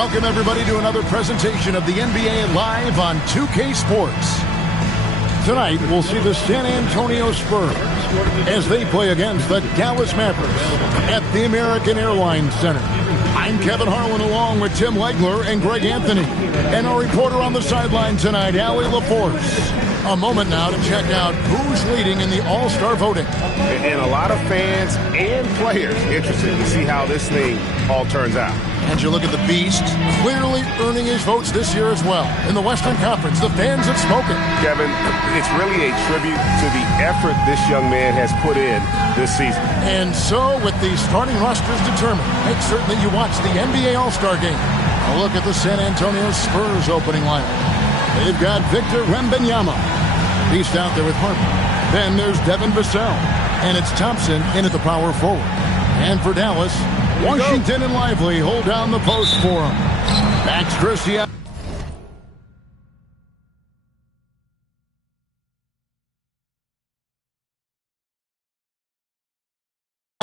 Welcome, everybody, to another presentation of the NBA Live on 2K Sports. Tonight, we'll see the San Antonio Spurs as they play against the Dallas Mavericks at the American Airlines Center. I'm Kevin Harlan along with Tim Legler and Greg Anthony. And our reporter on the sideline tonight, Allie LaForce. A moment now to check out who's leading in the All-Star voting. And a lot of fans and players interested to see how this thing all turns out. And you look at the Beast, clearly earning his votes this year as well. In the Western Conference, the fans have spoken. Kevin, it's really a tribute to the effort this young man has put in this season. And so, with the starting rosters determined, make certain that you watch the NBA All-Star Game. A look at the San Antonio Spurs opening lineup. They've got Victor Wembanyama. He's out there with Harper. Then there's Devin Vassell. And it's Thompson in at the power forward. And for Dallas, Washington and Lively hold down the post for him. Max Christie out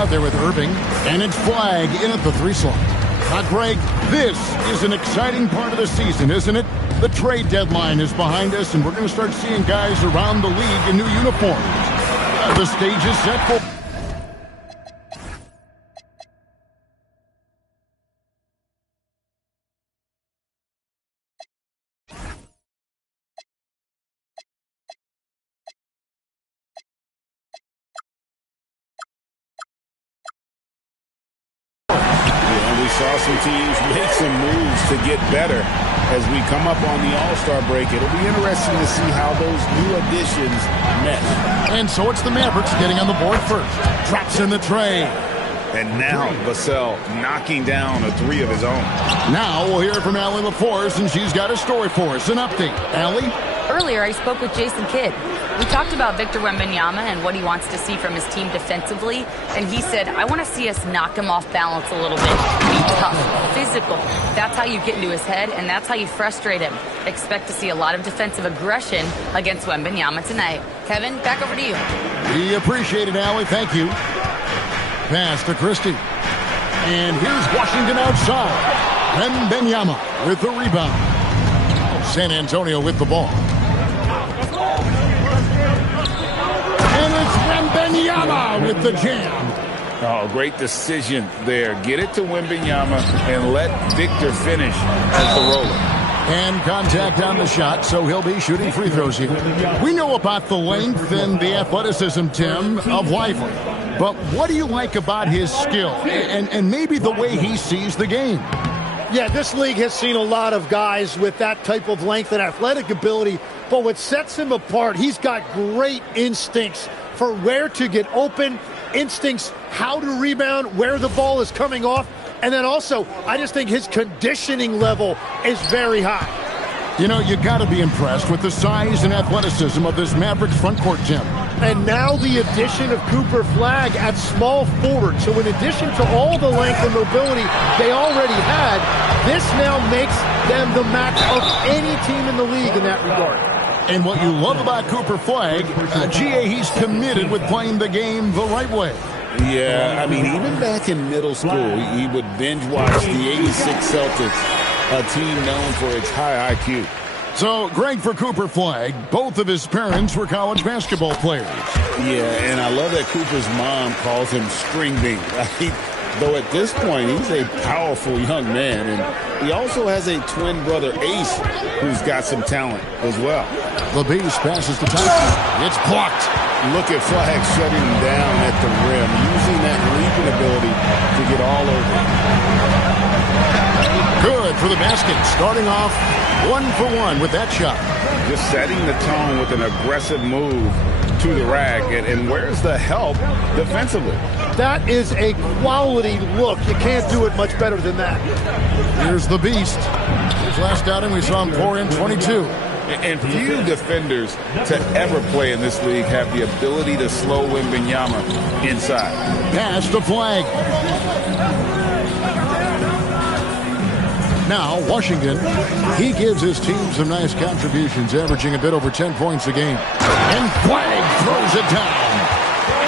there with Irving. And it's Flag in at the 3 slot. Greg, this is an exciting part of the season, isn't it? The trade deadline is behind us, and we're going to start seeing guys around the league in new uniforms. The stage is set for... Saw some teams make some moves to get better as we come up on the All-Star break. It'll be interesting to see how those new additions mesh. And so it's the Mavericks getting on the board first. Drops in the tray. And now Vassell knocking down a 3 of his own. Now we'll hear from Allie LaForce, and she's got a story for us. An update. Allie? Earlier, I spoke with Jason Kidd. We talked about Victor Wembanyama and what he wants to see from his team defensively, and he said, I want to see us knock him off balance a little bit. Be tough, physical. That's how you get into his head, and that's how you frustrate him. Expect to see a lot of defensive aggression against Wembanyama tonight. Kevin, back over to you. We appreciate it, Allie. Thank you. Pass to Christie. And here's Washington outside. Wembanyama with the rebound. San Antonio with the ball. And it's Wembanyama with the jam. Oh, great decision there. Get it to Wembanyama and let Victor finish as the roller. And contact on the shot, so he'll be shooting free throws here. We know about the length and the athleticism, Tim, of Lively. But what do you like about his skill and maybe the way he sees the game? Yeah, this league has seen a lot of guys with that type of length and athletic ability, but what sets him apart, he's got great instincts for where to get open, instincts how to rebound, where the ball is coming off, and then also, I just think his conditioning level is very high. You know, you got to be impressed with the size and athleticism of this Mavericks front court, Tim. And now the addition of Cooper Flag at small forward. So in addition to all the length and mobility they already had, this now makes them the match of any team in the league in that regard. And what you love about Cooper Flag, GA, he's committed with playing the game the right way. Yeah, I mean, even back in middle school, he would binge watch the 86 Celtics, a team known for its high IQ. So, Greg, for Cooper Flag, both of his parents were college basketball players. Yeah, and I love that Cooper's mom calls him String Bean. Though at this point, he's a powerful young man. And he also has a twin brother, Ace, who's got some talent as well. The Beast passes to Thompson. It's blocked. Look at Flag shutting him down at the rim, using that leaping ability to get all over. Good for the basket, starting off 1-for-1 with that shot. Just setting the tone with an aggressive move to the rack. And where's the help defensively? That is a quality look. You can't do it much better than that. Here's the Beast. His last outing, we saw him pour in 22. And few defenders to ever play in this league have the ability to slow Wembanyama inside. Pass to Flag. Now, Washington, he gives his team some nice contributions, averaging a bit over 10 points a game. And Flag throws it down.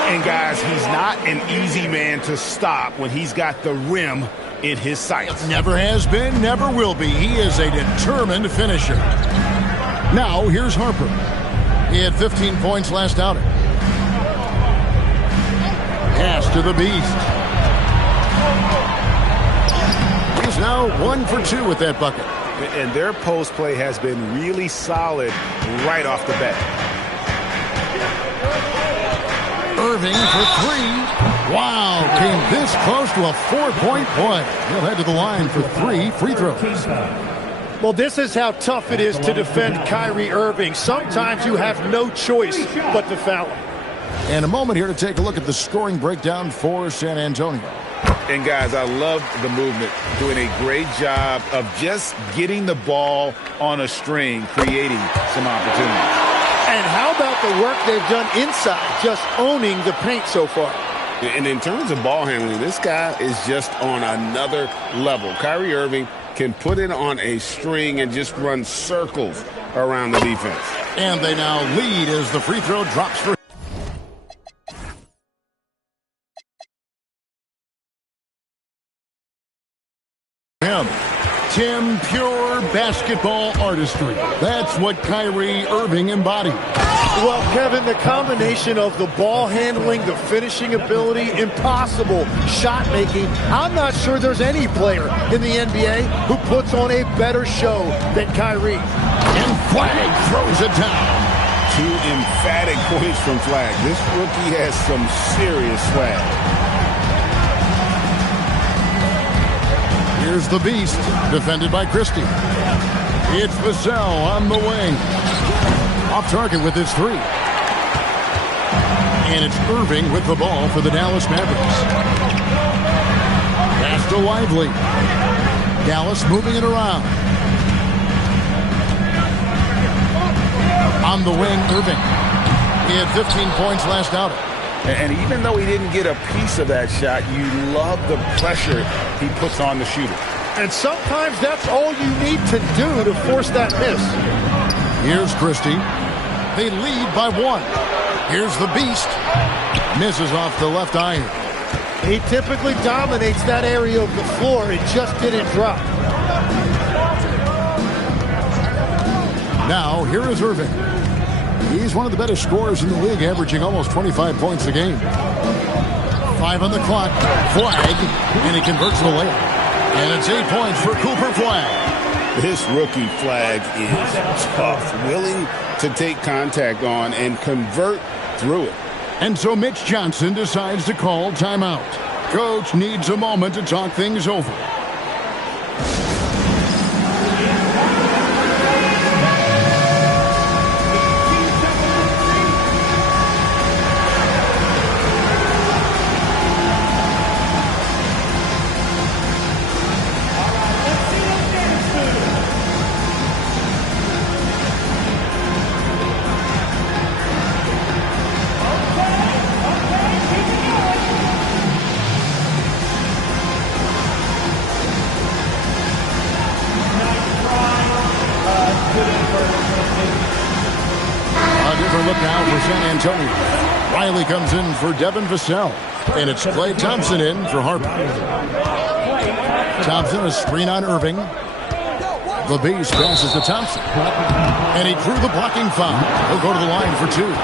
And guys, he's not an easy man to stop when he's got the rim in his sights. Never has been, never will be. He is a determined finisher. Now, here's Harper. He had 15 points last outing. Pass to the Beast. He's now 1 for 2 with that bucket. And their post play has been really solid right off the bat. Irving for 3. Wow, came this close to a 4-point play. He'll head to the line for 3 free throws. Well, this is how tough it is to defend Kyrie Irving. Sometimes you have no choice but to foul him. And a moment here to take a look at the scoring breakdown for San Antonio. And guys, I love the movement, doing a great job of just getting the ball on a string, creating some opportunities. And how about the work they've done inside, just owning the paint so far? And in terms of ball handling, this guy is just on another level. Kyrie Irving can put it on a string and just run circles around the defense. And they now lead as the free throw drops for him. Tim, pure basketball artistry. That's what Kyrie Irving embodied. Well, Kevin, the combination of the ball handling, the finishing ability, impossible shot making. I'm not sure there's any player in the NBA who puts on a better show than Kyrie. And Flag throws it down. 2 emphatic points from Flag. This rookie has some serious swag. Here's the Beast, defended by Christie. It's Vassell on the wing. Off target with his 3. And it's Irving with the ball for the Dallas Mavericks. Pass to Lively. Dallas moving it around. On the wing, Irving. He had 15 points last outing. And even though he didn't get a piece of that shot, you love the pressure he puts on the shooter. And sometimes that's all you need to do to force that miss. Here's Christie. They lead by 1. Here's the Beast. Misses off the left iron. He typically dominates that area of the floor. It just didn't drop. Now, here is Irving. He's one of the better scorers in the league, averaging almost 25 points a game. 5 on the clock. Flag. And he converts the layup. And it's 8 points for Cooper Flag. This rookie Flag is tough, willing to take contact on and convert through it. And so Mitch Johnson decides to call timeout. Coach needs a moment to talk things over. Look now for San Antonio. Riley comes in for Devin Vassell. And it's Klay Thompson in for Harper. Thompson is screen on Irving. The Beast passes to Thompson. And he drew the blocking foul. He'll go to the line for 2.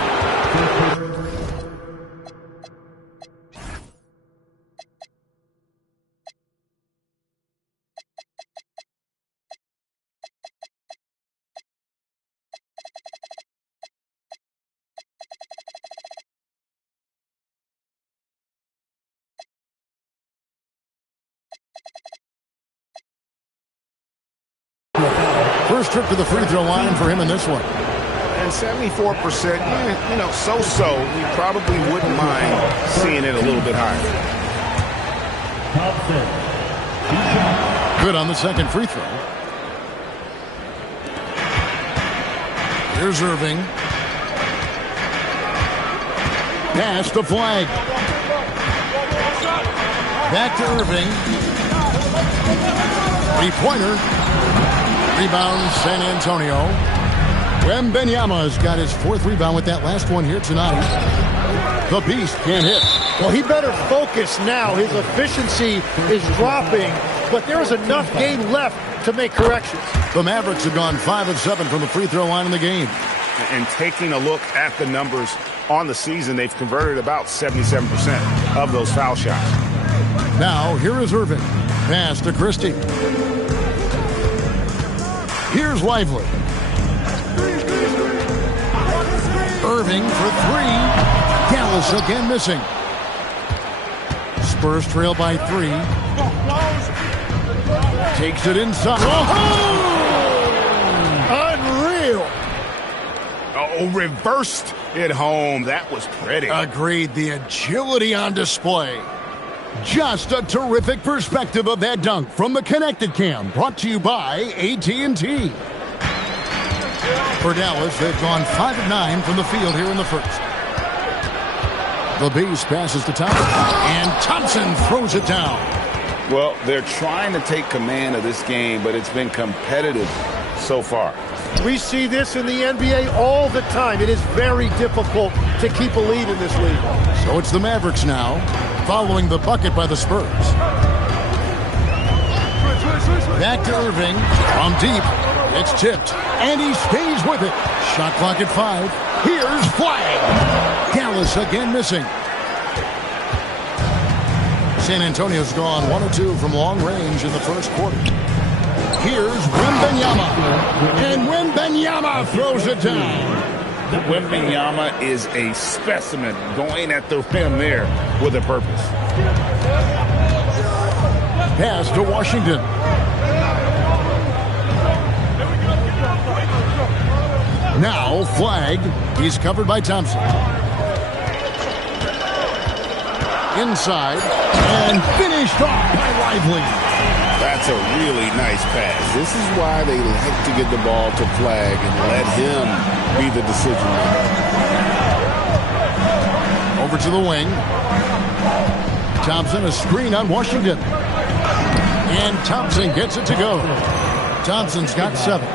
First trip to the free throw line for him in this one. And 74%, you know, so-so. We probably wouldn't mind seeing it a little bit higher. Good on the second free throw. Here's Irving. Pass to Flag. Back to Irving. 3-pointer. Rebound, San Antonio. Wembanyama's got his 4th rebound with that last one here tonight. The Beast can't hit. Well, he better focus now. His efficiency is dropping, but there is enough game left to make corrections. The Mavericks have gone 5 of 7 from the free throw line in the game. And taking a look at the numbers on the season, they've converted about 77% of those foul shots. Now, here is Irving. Pass to Christie. Here's Lively. Irving for 3. Dallas again missing. Spurs trail by 3. Takes it inside. Unreal. Oh, reversed it home. That was pretty. Agreed. The agility on display. Just a terrific perspective of that dunk from the Connected Cam, brought to you by AT&T. For Dallas, they've gone 5 of 9 from the field here in the first. The Beast passes to Thompson, and Thompson throws it down. Well, they're trying to take command of this game, but it's been competitive so far. We see this in the NBA all the time. It is very difficult to keep a lead in this league. So it's the Mavericks now, following the bucket by the Spurs. Back to Irving from deep. It's tipped, and he stays with it. Shot clock at 5. Here's Flag. Dallas again missing. San Antonio's gone 1 of 2 from long range in the first quarter. Here's Wembanyama. And Wembanyama throws it down. Wembanyama is a specimen going at the rim there with a purpose. Pass to Washington. Now Flag. He's covered by Thompson. Inside and finished off by Lively. That's a really nice pass. This is why they like to get the ball to Flag and let him be the decision maker. Over to the wing. Thompson, a screen on Washington. And Thompson gets it to go. Thompson's got 7.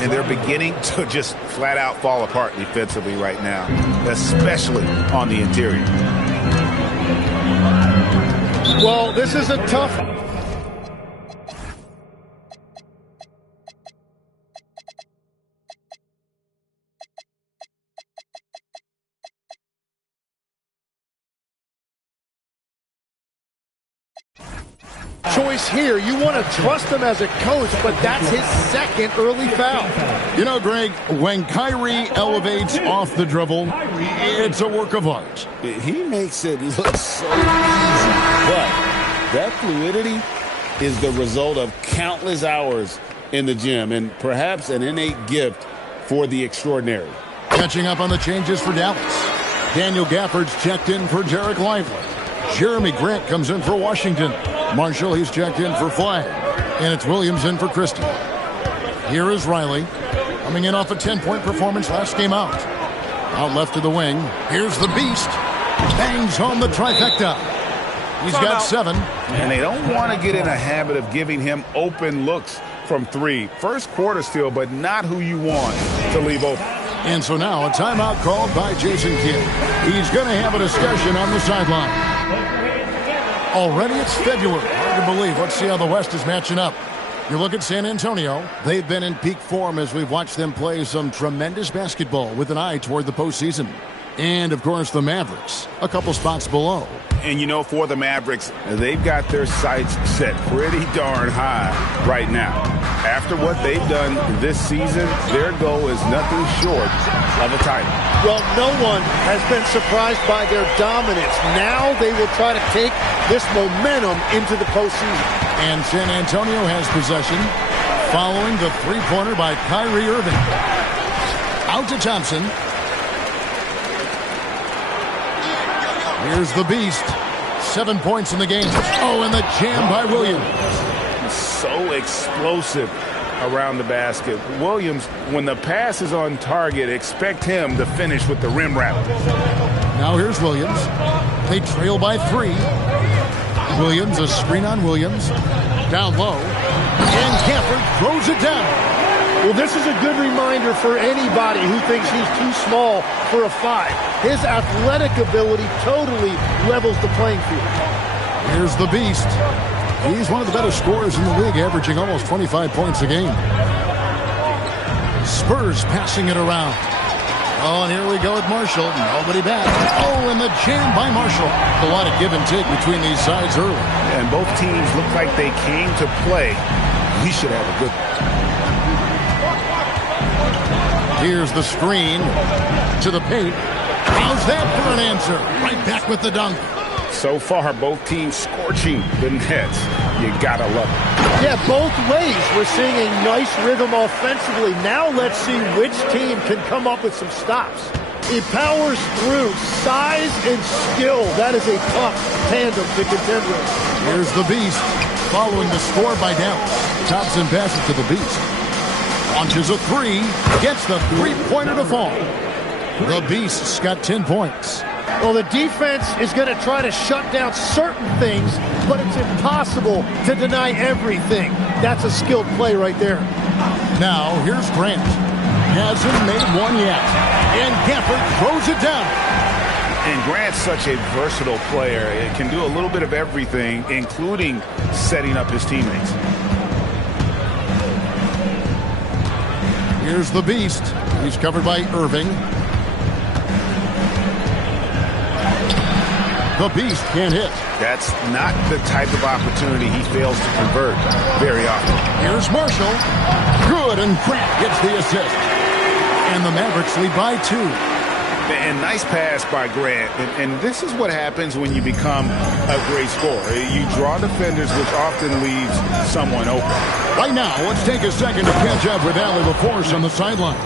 And they're beginning to just flat out fall apart defensively right now, especially on the interior. Well, this is a tough... choice here. You want to trust him as a coach, but that's his second early foul. You know, Greg, when Kyrie elevates off the dribble, it's a work of art. He makes it look so easy, but that fluidity is the result of countless hours in the gym and perhaps an innate gift for the extraordinary. Catching up on the changes for Dallas. Daniel Gafford's checked in for Derek Lively. Jeremy Grant comes in for Washington. Marshall, he's checked in for Flag. And it's Williams in for Christie. Here is Riley, coming in off a 10-point performance last game out. Out left to the wing. Here's the Beast. Bangs home the trifecta. He's got 7. And they don't want to get in a habit of giving him open looks from 3. First quarter still, but not who you want to leave open. And so now a timeout called by Jason Kidd. He's going to have a discussion on the sideline. Already it's February. Hard to believe. Let's see how the West is matching up. You look at San Antonio. They've been in peak form as we've watched them play some tremendous basketball with an eye toward the postseason. And, of course, the Mavericks, a couple spots below. And, you know, for the Mavericks, they've got their sights set pretty darn high right now. After what they've done this season, their goal is nothing short of a title. Well, no one has been surprised by their dominance. Now they will try to take this momentum into the postseason. And San Antonio has possession following the three-pointer by Kyrie Irving. Out to Thompson. Here's the Beast. 7 points in the game. Oh, and the jam by Williams. So explosive around the basket. Williams, when the pass is on target, expect him to finish with the rim wrap. Now here's Williams. They trail by 3. Williams, a screen on Williams. Down low. And Gafford throws it down. Well, this is a good reminder for anybody who thinks he's too small for a 5. His athletic ability totally levels the playing field. Here's the Beast. He's one of the better scorers in the league, averaging almost 25 points a game. Spurs passing it around. Oh, and here we go with Marshall. Nobody back. Oh, and the jam by Marshall. A lot of give and take between these sides early. And both teams look like they came to play. We should have a good one. Here's the screen to the paint. How's that for an answer? Right back with the dunk. So far, both teams scorching the nets. You gotta love it. Yeah, both ways. We're seeing a nice rhythm offensively. Now let's see which team can come up with some stops. He powers through. Size and skill. That is a tough tandem to contend with. Here's the Beast. Following the score by Dallas. Thompson passes to the Beast. Launches a 3. Gets the three-pointer to fall. The Beast's got 10 points. Well, the defense is going to try to shut down certain things, but it's impossible to deny everything. That's a skilled play right there. Now, here's Grant. Hasn't made one yet. And Gafford throws it down. And Grant's such a versatile player. It can do a little bit of everything, including setting up his teammates. Here's the Beast. He's covered by Irving. The Beast can't hit. That's not the type of opportunity he fails to convert very often. Here's Marshall. Good, and Grant gets the assist. And the Mavericks lead by 2. And nice pass by Grant. And this is what happens when you become a great scorer. You draw defenders, which often leaves someone open. Right now, let's take a second to catch up with Allie LaForce on the sidelines.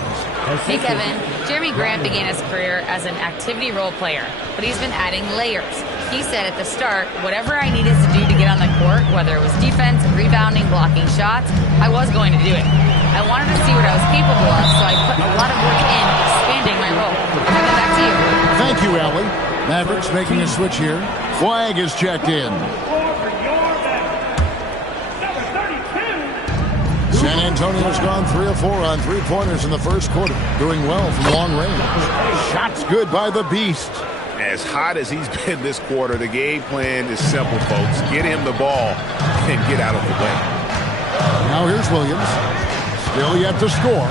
Hey, Kevin. Jeremy Grant began his career as an activity role player, but he's been adding layers. He said at the start, whatever I needed to do to get on the court, whether it was defense, rebounding, blocking shots, I was going to do it. I wanted to see what I was capable of, so I put a lot of work in expanding my role. Kevin, back to you. Thank you, Allie. Mavericks making a switch here. Flag is checked in. San Antonio's gone 3 of 4 on three-pointers in the first quarter, doing well from long range. Shots good by the Beast. As hot as he's been this quarter, the game plan is simple, folks. Get him the ball and get out of the way. Now here's Williams. Still yet to score.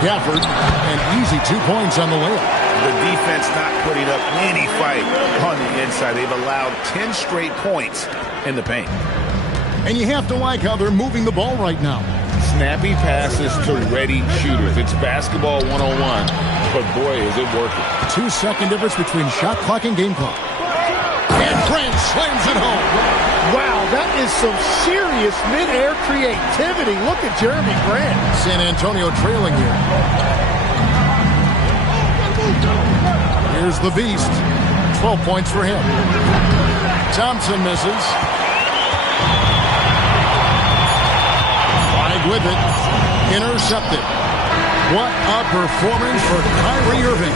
Gafford, an easy 2 points on the layup. The defense not putting up any fight on the inside. They've allowed 10 straight points in the paint. And you have to like how they're moving the ball right now. Snappy passes to ready shooters. It's basketball 101, but boy, is it working. 2-second difference between shot clock and game clock. And Grant slams it home. Wow, that is some serious mid-air creativity. Look at Jeremy Grant. San Antonio trailing here. Here's the Beast. 12 points for him. Thompson misses. With it, intercepted. What a performance for Kyrie Irving.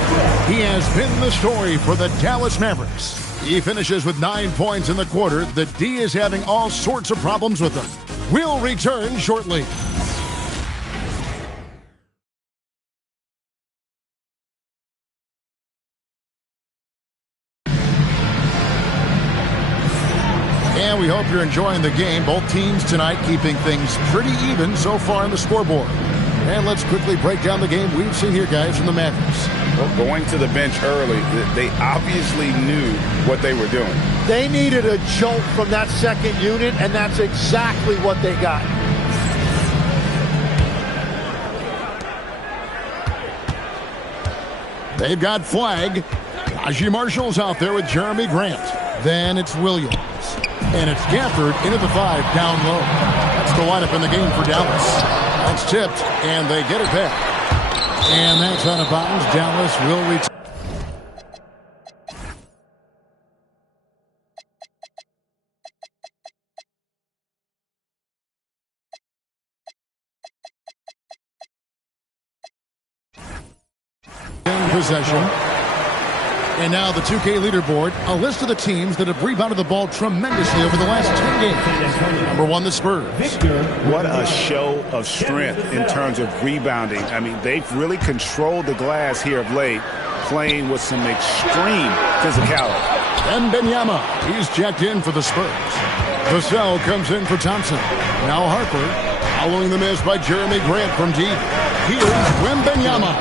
He has been the story for the Dallas Mavericks. He finishes with 9 points in the quarter. The D is having all sorts of problems with them. We'll return shortly. And we hope you're enjoying the game. Both teams tonight keeping things pretty even so far on the scoreboard. And let's quickly break down the game we've seen here, guys, from the Mavericks. Well, going to the bench early, they obviously knew what they were doing. They needed a jolt from that second unit, and that's exactly what they got. They've got flag. Najee Marshall's out there with Jeremy Grant. Then it's Williams. And it's Gafford into the 5 down low. That's the lineup in the game for Dallas. That's tipped, and they get it back. And that's out of bounds. Dallas will return. Possession. And now the 2K leaderboard, a list of the teams that have rebounded the ball tremendously over the last 10 games. Number 1, the Spurs. What a show of strength in terms of rebounding. I mean, they've really controlled the glass here of late, playing with some extreme physicality. Wembanyama, he's checked in for the Spurs. Vassell comes in for Thompson. Now Harper, following the miss by Jeremy Grant from deep. Here's Wembanyama.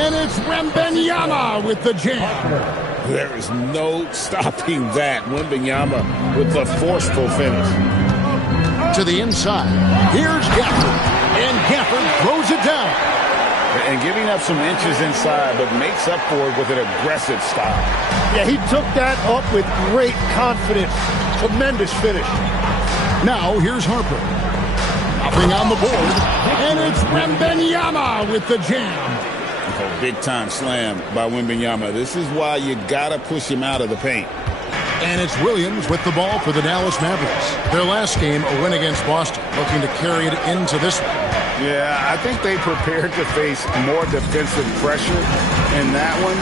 And it's Wembanyama with the jam. There is no stopping that. Wembanyama with the forceful finish. To the inside. Here's Gafford. And Gafford throws it down. And giving up some inches inside, but makes up for it with an aggressive style. Yeah, he took that up with great confidence. Tremendous finish. Now here's Harper. Nothing on the board. And it's Wembanyama with the jam. Oh, big-time slam by Wembanyama. This is why you got to push him out of the paint. And it's Williams with the ball for the Dallas Mavericks. Their last game, a win against Boston, looking to carry it into this one. Yeah, I think they prepared to face more defensive pressure, and that one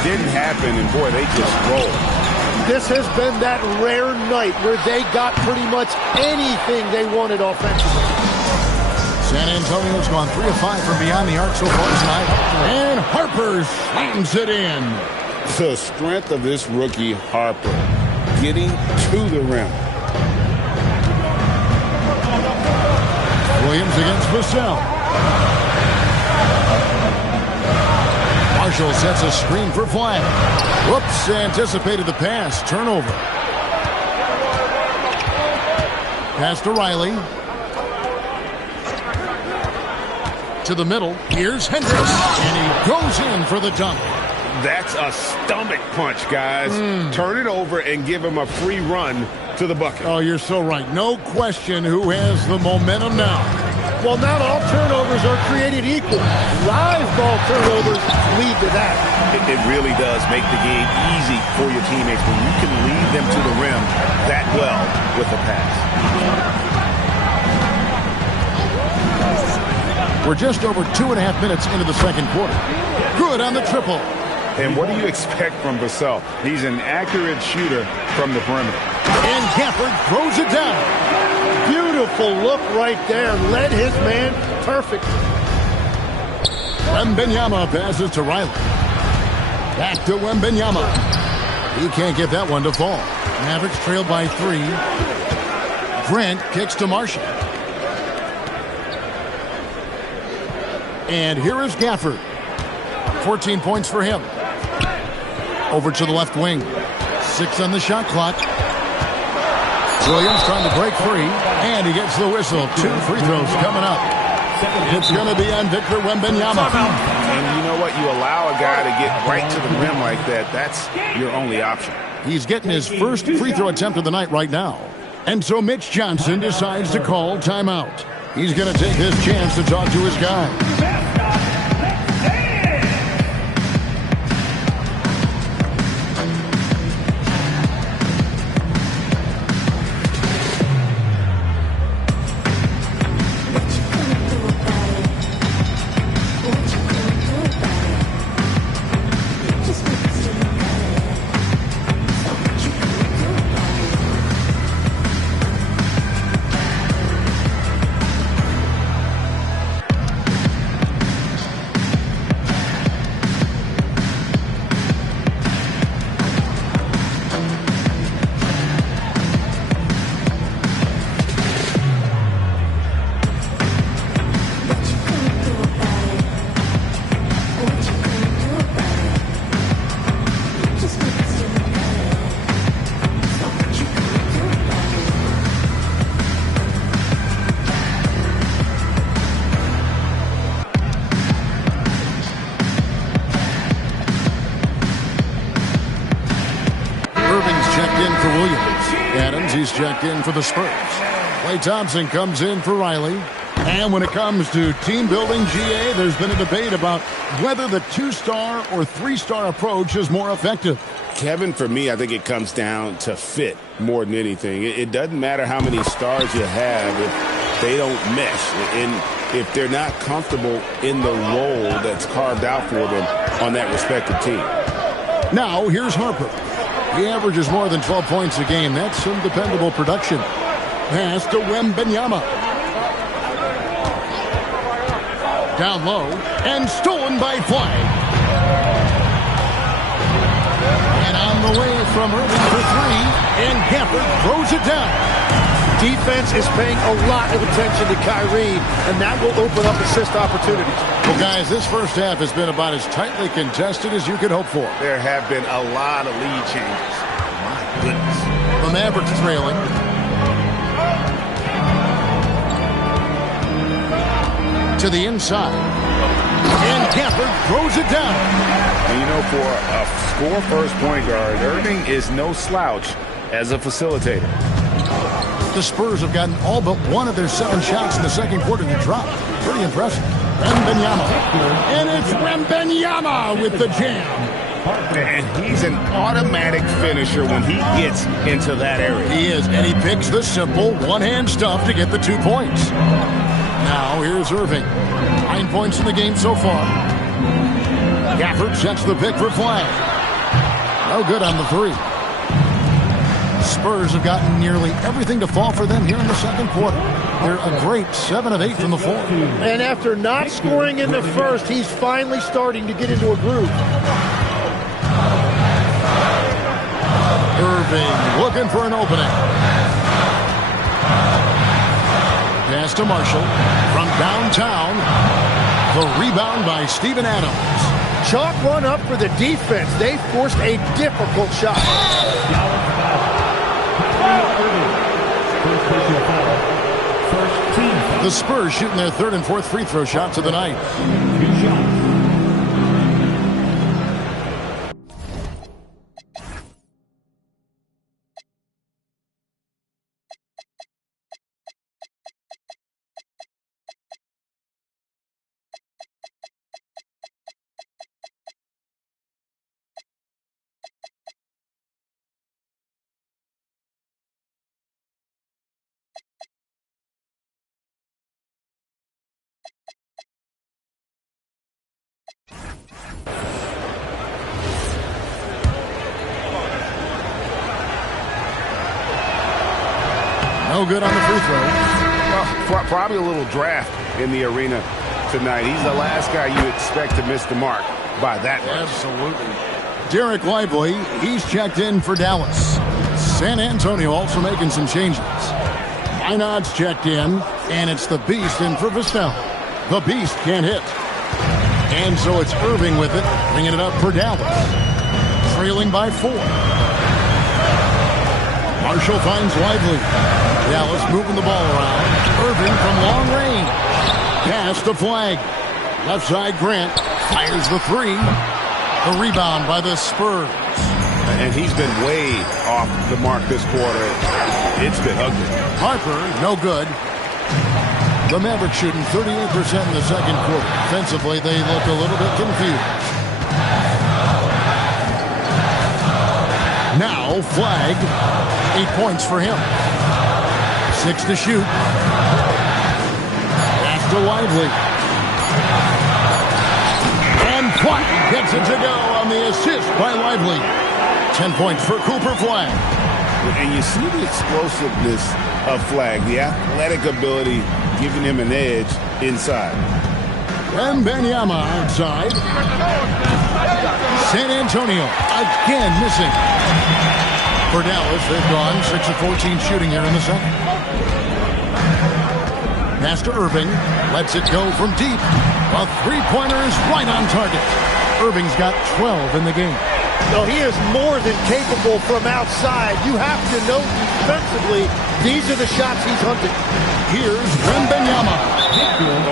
didn't happen, and boy, they just rolled. This has been that rare night where they got pretty much anything they wanted offensively. San Antonio's gone 3 of 5 from beyond the arc so far tonight, and Harper slams it in. The strength of this rookie, Harper, getting to the rim. Williams against Vassell. Marshall sets a screen for Flag. Whoops, anticipated the pass. Turnover. Pass to Riley. To the middle. Here's Hendricks. And he goes in for the dunk. That's a stomach punch, guys. Turn it over and give him a free run to the bucket. Oh, you're so right. No question who has the momentum now. Well, not all turnovers are created equal. Live ball turnovers lead to that. It really does make the game easy for your teammates when you can lead them to the rim that well with a pass. We're just over 2.5 minutes into the second quarter. Good on the triple. And what do you expect from Vassell? He's an accurate shooter from the perimeter. And Gafford throws it down. Beautiful look right there. Led his man perfect. Wembanyama passes to Riley. Back to Wembanyama. He can't get that one to fall. Mavericks trail by 3. Grant kicks to Marshall. And here is Gafford. 14 points for him. Over to the left wing. 6 on the shot clock. Williams trying to break free. And he gets the whistle. 2 free throws coming up. It's going to be on Victor Wembanyama. And you know what? You allow a guy to get right to the rim like that. That's your only option. He's getting his first free throw attempt of the night right now. And so Mitch Johnson decides to call timeout. He's going to take this chance to talk to his guys. He's checked in for the Spurs. Klay Thompson comes in for Riley. And when it comes to team building, GA, there's been a debate about whether the 2-star or 3-star approach is more effective. Kevin, for me, I think it comes down to fit more than anything. It doesn't matter how many stars you have if they don't mesh. And if they're not comfortable in the role that's carved out for them on that respective team. Now, here's Harper. He averages more than 12 points a game. That's some dependable production. Pass to Wembanyama. Down low, and stolen by Flag. And on the way from Irving for three, and Gafford throws it down. Defense is paying a lot of attention to Kyrie, and that will open up assist opportunities. Well, guys, this first half has been about as tightly contested as you could hope for. There have been a lot of lead changes. My goodness. The Mavericks trailing. To the inside. And Gafford throws it down. And you know, for a score-first point guard, Irving is no slouch as a facilitator. The Spurs have gotten all but one of their 7 shots in the second quarter to drop. Pretty impressive. Wembanyama. And it's Wembanyama with the jam. And he's an automatic finisher when he gets into that area. He is, and he picks the simple one-hand stuff to get the 2 points. Now here's Irving. 9 points in the game so far. Gafford sets the pick for Flag. No good on the 3. Spurs have gotten nearly everything to fall for them here in the second quarter. They're a great 7 of 8 from the floor. And after not scoring in the first, he's finally starting to get into a groove. Irving looking for an opening. Pass to Marshall from downtown. The rebound by Steven Adams. Chalk one up for the defense. They forced a difficult shot. The Spurs shooting their 3rd and 4th free throw shots of the night. No good on the free throw. Well, probably a little draft in the arena tonight. He's the last guy you expect to miss the mark by that much. Absolutely. Derek Lively, he's checked in for Dallas. San Antonio also making some changes. Minod's checked in, and it's the Beast in for Vestel. The Beast can't hit. And so it's Irving with it, bringing it up for Dallas. Trailing by 4. Marshall finds Lively. Dallas moving the ball around. Irving from long range. Pass to Flag. Left side Grant fires the 3. The rebound by the Spurs. And he's been way off the mark this quarter. It's been ugly. Harper, no good. The Mavericks shooting 38% in the second quarter. Defensively, they look a little bit confused. Now, Flag. 8 points for him. 6 to shoot. Pass to Lively. And Flag gets it to go on the assist by Lively. 10 points for Cooper Flag. And you see the explosiveness of Flag, the athletic ability giving him an edge inside. Wembanyama outside. San Antonio again missing. For Dallas, they've gone 6 of 14 shooting here in the second. Pass to Irving. Lets it go from deep. A three-pointer is right on target. Irving's got 12 in the game. No, he is more than capable from outside. You have to note defensively, these are the shots he's hunting. Here's Wembanyama.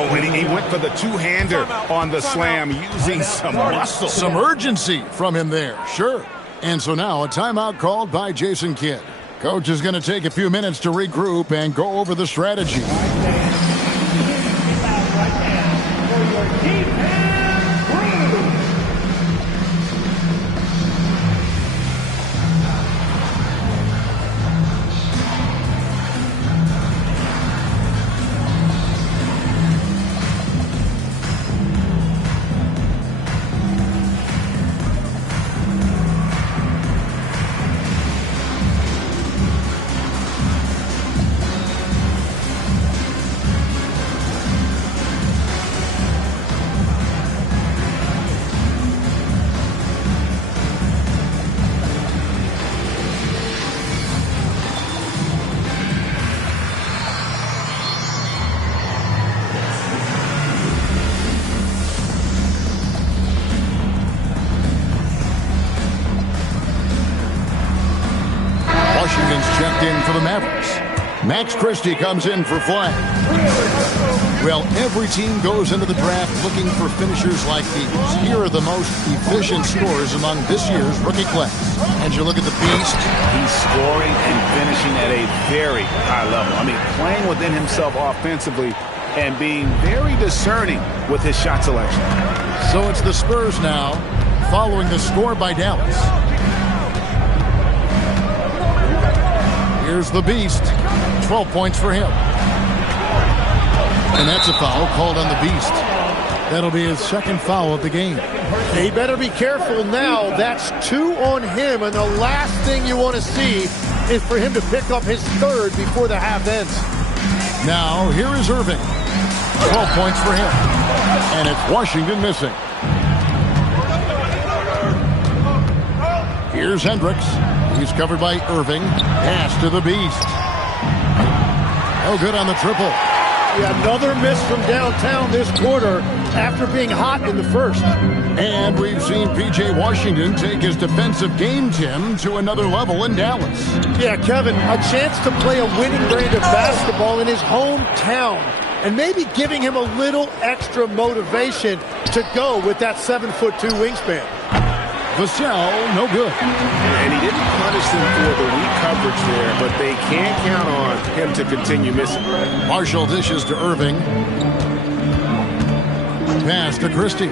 Oh, and he went for the two-hander on the slam, using some muscle. Some urgency from him there, sure. And so now a timeout called by Jason Kidd. Coach is going to take a few minutes to regroup and go over the strategy. for the Mavericks. Max Christie comes in for flag. Well, every team goes into the draft looking for finishers like these. Here are the most efficient scorers among this year's rookie class. And you look at the beast. He's scoring and finishing at a very high level. I mean, playing within himself offensively and being very discerning with his shot selection. So it's the Spurs now, following the score by Dallas. Here's the beast. 12 points for him. And that's a foul called on the beast. That'll be his second foul of the game. He better be careful now. That's 2 on him, and the last thing you want to see is for him to pick up his third before the half ends. Now, here is Irving. 12 points for him. And it's Washington missing. Here's Hendricks. He's covered by Irving. Pass to the beast. Oh, good on the triple. Yeah, another miss from downtown this quarter after being hot in the first. And we've seen P.J. Washington take his defensive game, Tim, to another level in Dallas. Yeah, Kevin, a chance to play a winning brand of basketball in his hometown and maybe giving him a little extra motivation to go with that 7'2" wingspan. Vassell, no good. And he didn't punish them for the weak coverage there, but they can't count on him to continue missing. Marshall dishes to Irving. Pass to Christie.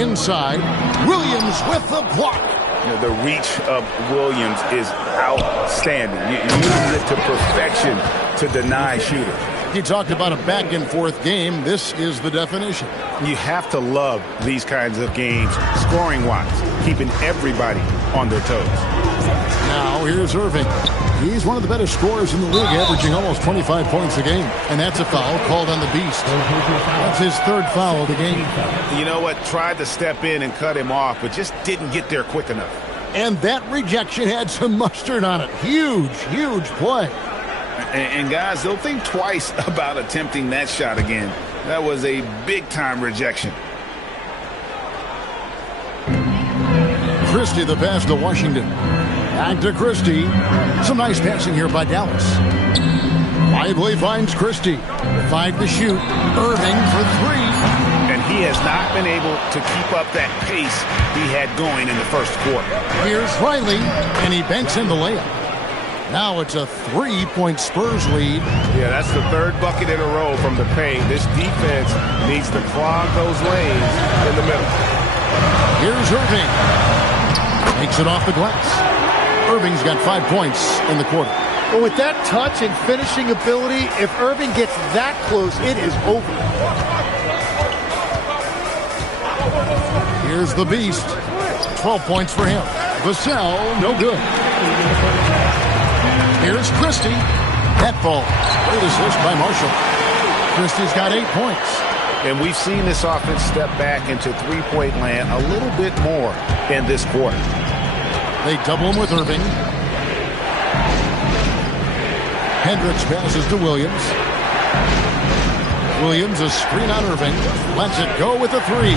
Inside. Williams with the block. You know, the reach of Williams is outstanding. He uses it to perfection to deny shooters. He talked about a back-and-forth game. This is the definition. You have to love these kinds of games, scoring-wise, keeping everybody on their toes. Now, here's Irving. He's one of the better scorers in the league, averaging almost 25 points a game. And that's a foul called on the beast. That's his third foul of the game. You know what? Tried to step in and cut him off, but just didn't get there quick enough. And that rejection had some mustard on it. Huge, huge play. And guys, they'll think twice about attempting that shot again. That was a big-time rejection. Christie the pass to Washington. Back to Christie. Some nice passing here by Dallas. Lively finds Christie. 5 to shoot. Irving for 3. And he has not been able to keep up that pace he had going in the first quarter. Here's Riley, and he banks in the layup. Now it's a 3-point Spurs lead. Yeah, that's the third bucket in a row from the paint. This defense needs to clog those lanes in the middle. Here's Irving. Takes it off the glass. Irving's got 5 points in the quarter. But with that touch and finishing ability, if Irving gets that close, it is over. Here's the beast. 12 points for him. Vassell, no good. Here's Christie. That ball. Great assist by Marshall. Christie's got 8 points. And we've seen this offense step back into three-point land a little bit more in this quarter. They double him with Irving. Hendricks passes to Williams. Williams, a screen on Irving. Lets it go with a 3.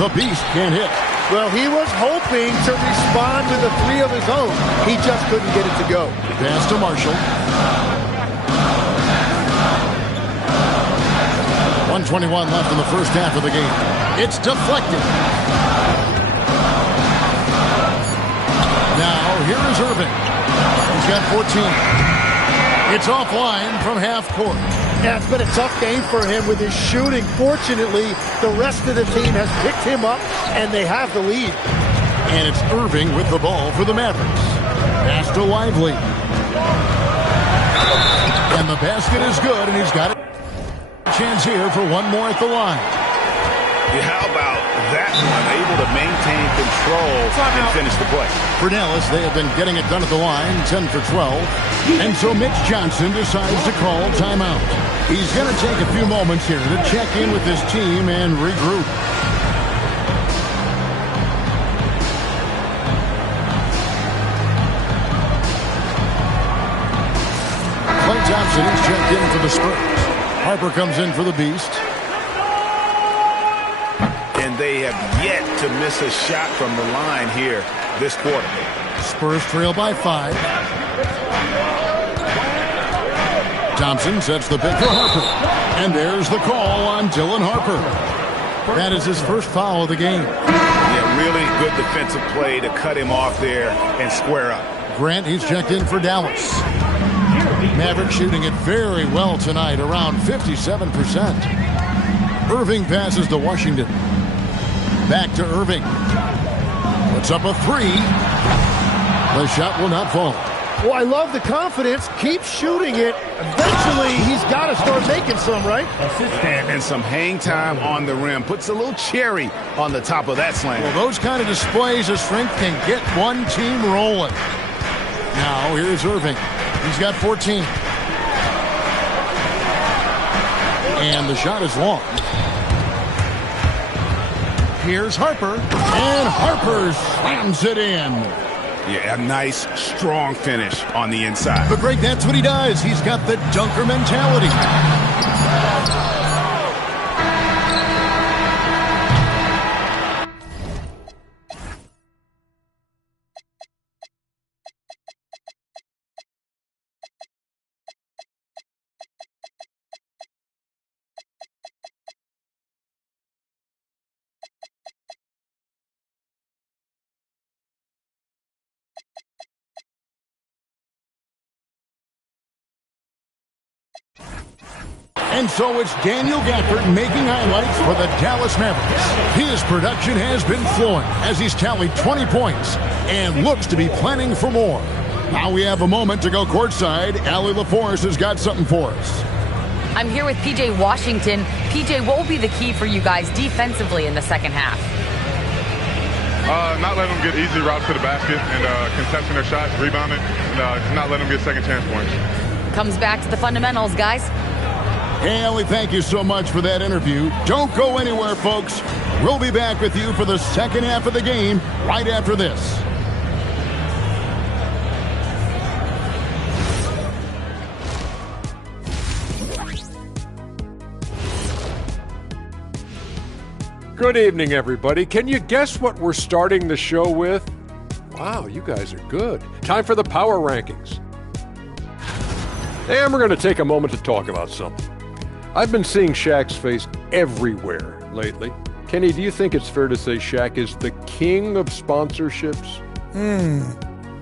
The beast can't hit. Well, he was hoping to respond with a 3 of his own. He just couldn't get it to go. Pass to Marshall. 1:21 left in the first half of the game. It's deflected. Now, here is Irving. He's got 14. It's offline from half court. Yeah, it's been a tough game for him with his shooting. Fortunately, the rest of the team has picked him up, and they have the lead. And it's Irving with the ball for the Mavericks. Pass to Lively. And the basket is good, and he's got a chance here for one more at the line. Yeah, how about that one? Able to maintain control and finish the play. For Dallas, they have been getting it done at the line, 10 for 12. And so Mitch Johnson decides to call timeout. He's going to take a few moments here to check in with his team and regroup. Klay Thompson is checked in for the Spurs. Harper comes in for the Beast. And they have yet to miss a shot from the line here this quarter. Spurs trail by 5. Thompson sets the pick for Harper. And there's the call on Dylan Harper. That is his first foul of the game. Yeah, really good defensive play to cut him off there and square up. Grant, he's checked in for Dallas. Maverick shooting it very well tonight, around 57%. Irving passes to Washington. Back to Irving. Puts up a three. The shot will not fall. Well, I love the confidence. Keep shooting it. Eventually, he's got to start making some, right? And some hang time on the rim. Puts a little cherry on the top of that slam. Well, those kind of displays of strength can get one team rolling. Now, here's Irving. He's got 14. And the shot is long. Here's Harper. And Harper slams it in. Yeah, a nice, strong finish on the inside. But Greg, that's what he does. He's got the dunker mentality. And so it's Daniel Gafford making highlights for the Dallas Mavericks. His production has been flowing as he's tallied 20 points and looks to be planning for more. Now we have a moment to go courtside. Allie LaForce has got something for us. I'm here with PJ Washington. PJ, what will be the key for you guys defensively in the second half? Not letting them get easy routes to the basket and contesting their shots, rebounding, and just not letting them get second chance points. Comes back to the fundamentals, guys. Hey, Allie, thank you so much for that interview. Don't go anywhere, folks. We'll be back with you for the second half of the game right after this. Good evening, everybody. Can you guess what we're starting the show with? Wow, you guys are good. Time for the power rankings. And we're going to take a moment to talk about something. I've been seeing Shaq's face everywhere lately. Kenny, do you think it's fair to say Shaq is the king of sponsorships?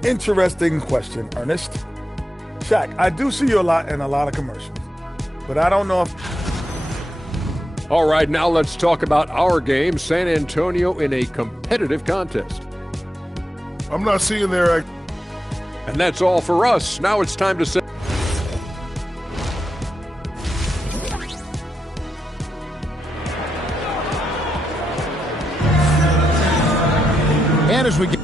Interesting question, Ernest. Shaq, I do see you a lot in a lot of commercials, but I don't know if... All right, now let's talk about our game, San Antonio in a competitive contest. I'm not seeing their... And that's all for us. Now it's time to say... And as we get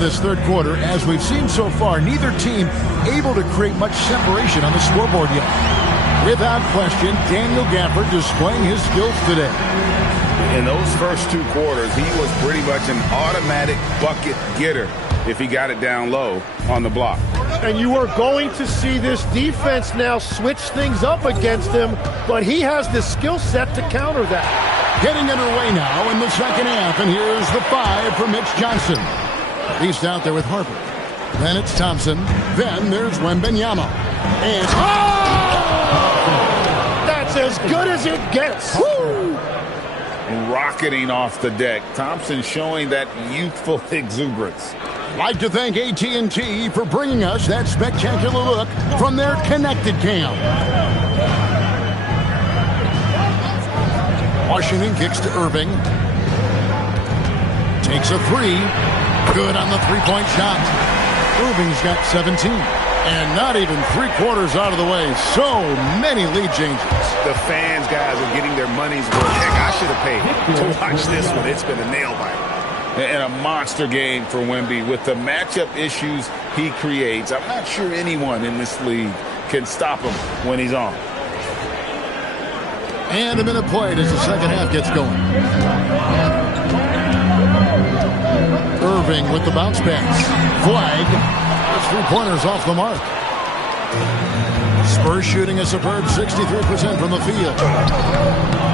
this third quarter. As we've seen so far, neither team able to create much separation on the scoreboard yet. Without question, Daniel Gafford displaying his skills today. In those first 2 quarters, he was pretty much an automatic bucket getter if he got it down low on the block. And you are going to see this defense now switch things up against him, but he has the skill set to counter that. Getting underway now in the second half, and here's the 5 for Mitch Johnson. He's out there with Harper. Then it's Thompson. Then there's Wembanyama. And that's as good as it gets. Woo! Rocketing off the deck. Thompson showing that youthful exuberance. Like to thank AT&T for bringing us that spectacular look from their connected cam. Washington kicks to Irving. Takes a 3. Good on the three-point shot. Irving's got 17. And not even 3/4 out of the way. So many lead changes. The fans, guys, are getting their money's worth. Heck, I should have paid to watch this one. It's been a nail biter. And a monster game for Wemby. With the matchup issues he creates, I'm not sure anyone in this league can stop him when he's on. And a minute played as the second half gets going. Irving with the bounce pass. Flag. 3-pointers off the mark. Spurs shooting a superb 63% from the field.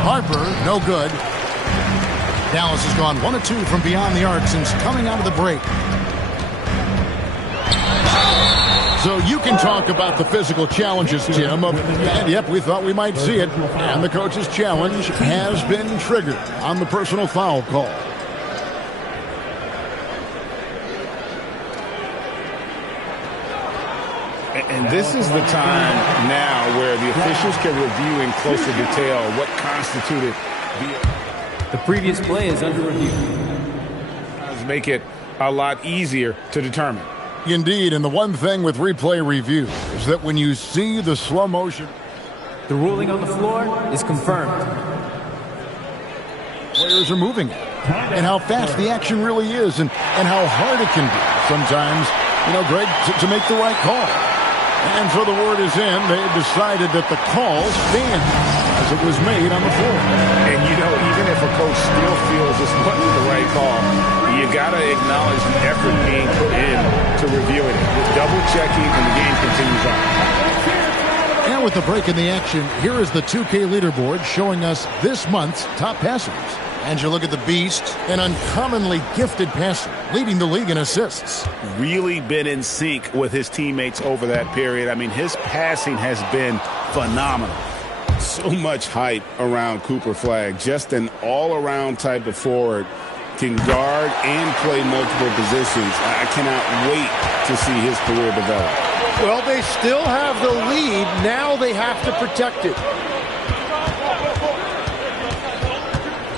Harper, no good. Dallas has gone 1 of 2 from beyond the arc since coming out of the break. So you can talk about the physical challenges, Tim. And yep, we thought we might see it. And the coach's challenge has been triggered on the personal foul call. And this is the time now where the officials can review in closer detail what constituted the previous play is under review. Make it a lot easier to determine. Indeed, and the one thing with replay review is that when you see the slow motion, the ruling on the floor is confirmed. Players are moving, and how fast the action really is, and how hard it can be sometimes, Greg, to make the right call. And so the word is in. They decided that the call stands as it was made on the floor. And, even if a coach still feels this wasn't the right call, you got to acknowledge the effort being put in to reviewing it. With double-checking, and the game continues on. And with the break in the action, here is the 2K leaderboard showing us this month's top passers. And you look at the beast, an uncommonly gifted passer, leading the league in assists. Really been in sync with his teammates over that period. I mean, his passing has been phenomenal. So much hype around Cooper Flagg. Just an all-around type of forward. Can guard and play multiple positions. I cannot wait to see his career develop. Well, they still have the lead. Now they have to protect it.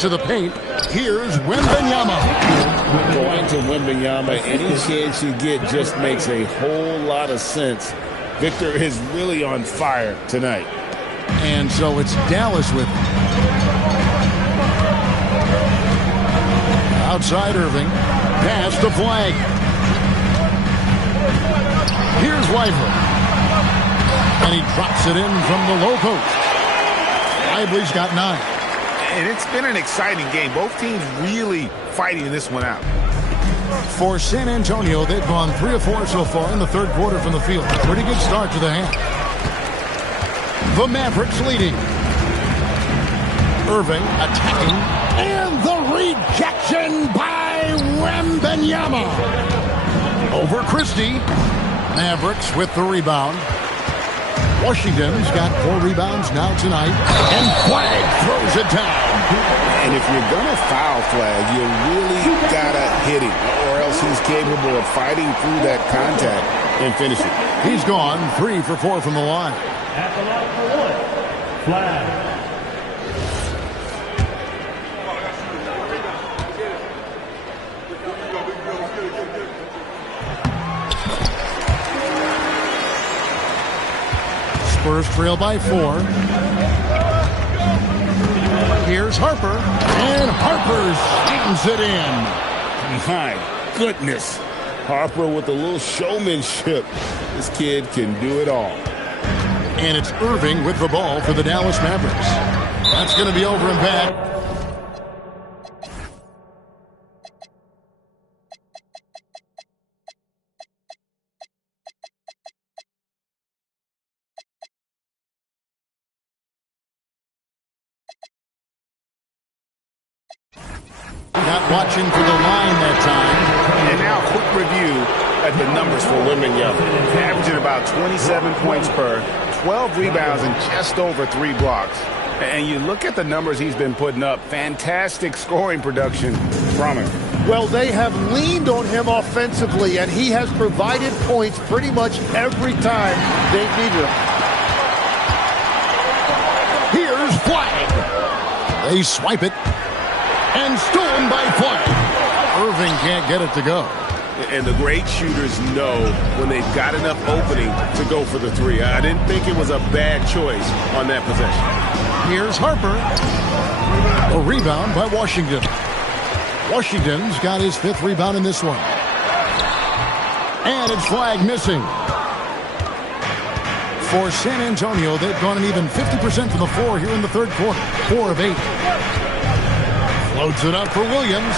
To the paint, here's Wembanyama. Going to Wembanyama, any chance you get just makes a whole lot of sense. Victor is really on fire tonight. And so it's Dallas with him. Outside Irving, pass to Flagg. Here's Lively. And he drops it in from the low post. Lively's got 9. And it's been an exciting game. Both teams really fighting this one out. For San Antonio, they've gone 3 of 4 so far in the third quarter from the field. Pretty good start to the half. The Mavericks leading. Irving attacking. And the rejection by Wembanyama. Over Christie. Mavericks with the rebound. Washington's got 4 rebounds now tonight. And Flagg throws it down. And if you're going to foul Flagg, you really got to hit him, or else he's capable of fighting through that contact and finishing. He's gone 3 for 4 from the line. At the line for 1, Flagg. Spurs trail by 4. Here's Harper. And Harper slams it in. My goodness. Harper with a little showmanship. This kid can do it all. And it's Irving with the ball for the Dallas Mavericks. That's going to be over and back. Not watching for the line that time. And now a quick review at the numbers for Wembanyama. Averaging about 27 points per, 12 rebounds, and just over 3 blocks. And you look at the numbers he's been putting up, fantastic scoring production from him. Well, they have leaned on him offensively, and he has provided points pretty much every time they've needed him. Here's Flag. They swipe it. And stolen by Flag. Irving can't get it to go. And the great shooters know when they've got enough opening to go for the three. I didn't think it was a bad choice on that possession. Here's Harper. A rebound by Washington. Washington's got his 5th rebound in this one. And it's Flag missing. For San Antonio, they've gone an even 50% from the floor here in the 3rd quarter. 4 of 8. Floats it up for Williams.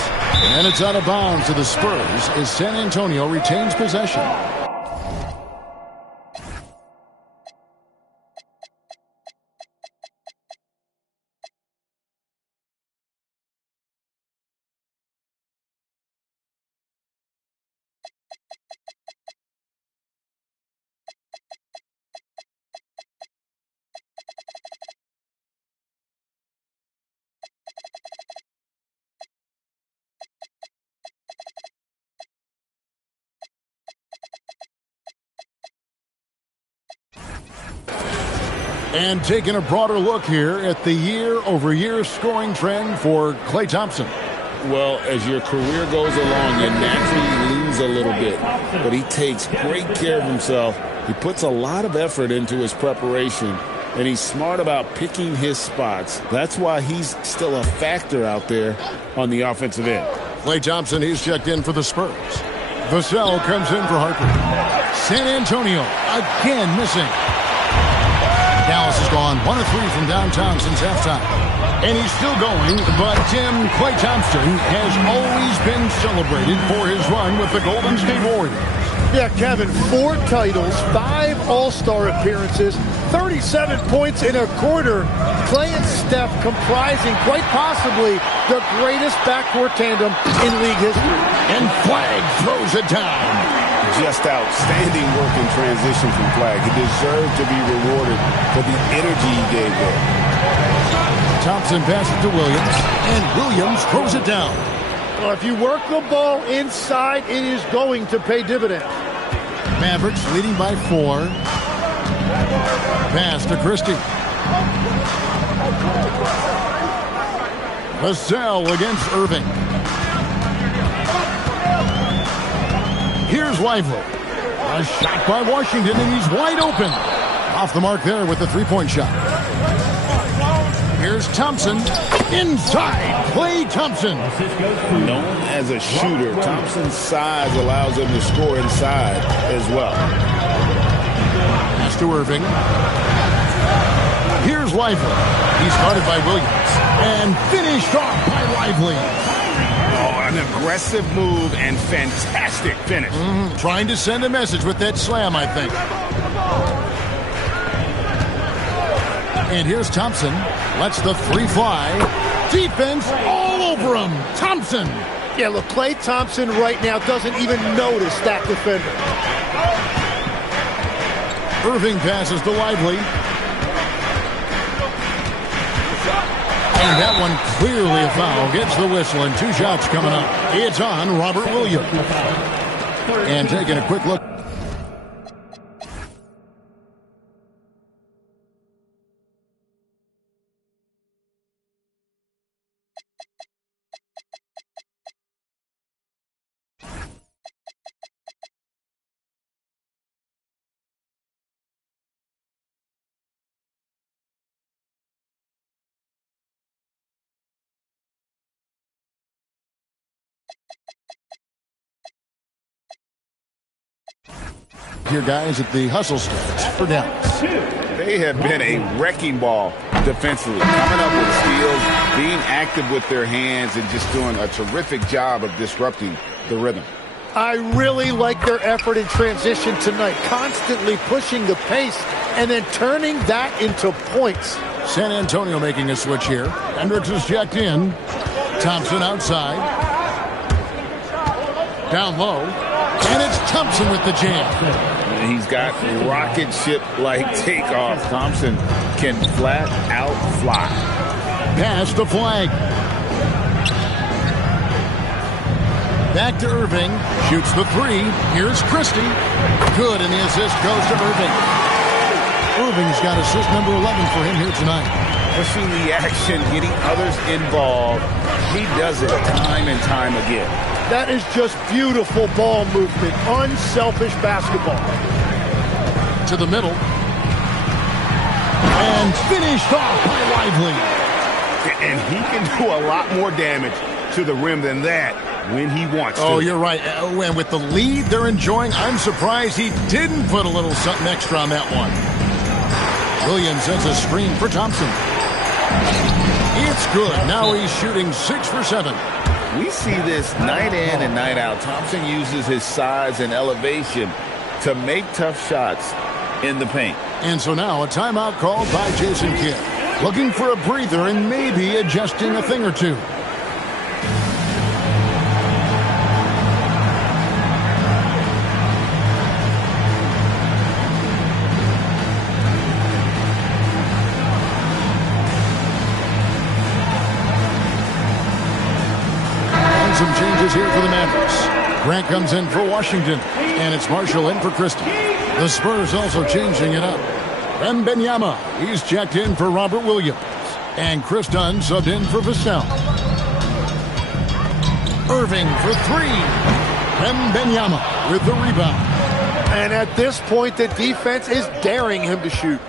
And it's out of bounds to the Spurs as San Antonio retains possession. And taking a broader look here at the year-over-year scoring trend for Klay Thompson. Well, as your career goes along, you naturally lose a little bit. But he takes great care of himself. He puts a lot of effort into his preparation. And he's smart about picking his spots. That's why he's still a factor out there on the offensive end. Klay Thompson, he's checked in for the Spurs. Vassell comes in for Harper. San Antonio again missing. Dallas has gone 1 of 3 from downtown since halftime. And he's still going, but Klay Thompson has always been celebrated for his run with the Golden State Warriors. Yeah, Kevin, 4 titles, 5 All-Star appearances, 37 points in a quarter. Klay and Steph comprising quite possibly the greatest backcourt tandem in league history. And Flag throws it down. Just outstanding work in transition from Flag. He deserved to be rewarded for the energy he gave there. Thompson passes to Williams, and Williams throws it down. Well, if you work the ball inside, it is going to pay dividends. Mavericks leading by 4. Pass to Christie. Vassell against Irving. Here's Lively. A shot by Washington, and he's wide open. Off the mark there with the 3-point shot. Here's Thompson. Inside. Klay Thompson. Known as a shooter, Thompson's size allows him to score inside as well. Pass to Irving. Here's Lively. He's guarded by Williams. And finished off by Lively. An aggressive move and fantastic finish. Trying to send a message with that slam, I think. And here's Thompson. Lets the 3 fly. Defense all over him. Thompson. Yeah, look, Klay Thompson right now doesn't even notice that defender. Irving passes to Lively. And that one clearly a foul. Gets the whistle, and 2 shots coming up. It's on Robert Williams. And taking a quick look. here, guys, at the hustle starts for Dallas. They have been a wrecking ball defensively, coming up with steals, being active with their hands, and just doing a terrific job of disrupting the rhythm. I really like their effort in transition tonight, constantly pushing the pace and then turning that into points. San Antonio making a switch here. Hendricks is checked in. Thompson outside. Down low. And it's Thompson with the jam. He's got rocket ship-like takeoff. Thompson can flat out fly. Pass the flag. Back to Irving. Shoots the three. Here's Christie. Good, and the assist goes to Irving. Irving's got assist number 11 for him here tonight. Pushing the action, getting others involved. He does it time and time again. That is just beautiful ball movement. Unselfish basketball. To the middle. And finished off by Lively. And he can do a lot more damage to the rim than that when he wants to. Oh, you're right. And with the lead they're enjoying, I'm surprised he didn't put a little something extra on that one. Williams sends a screen for Thompson. It's good. Now he's shooting 6 for 7. We see this night in and night out. Thompson uses his size and elevation to make tough shots in the paint. And so now a timeout called by Jason Kidd. Looking for a breather and maybe adjusting a thing or two. Some changes here for the Mavericks. Grant comes in for Washington, and it's Marshall in for Christie. The Spurs also changing it up. Wembanyama, he's checked in for Robert Williams. And Chris Dunn subbed in for Vassell. Irving for three. Wembanyama with the rebound. And at this point, the defense is daring him to shoot.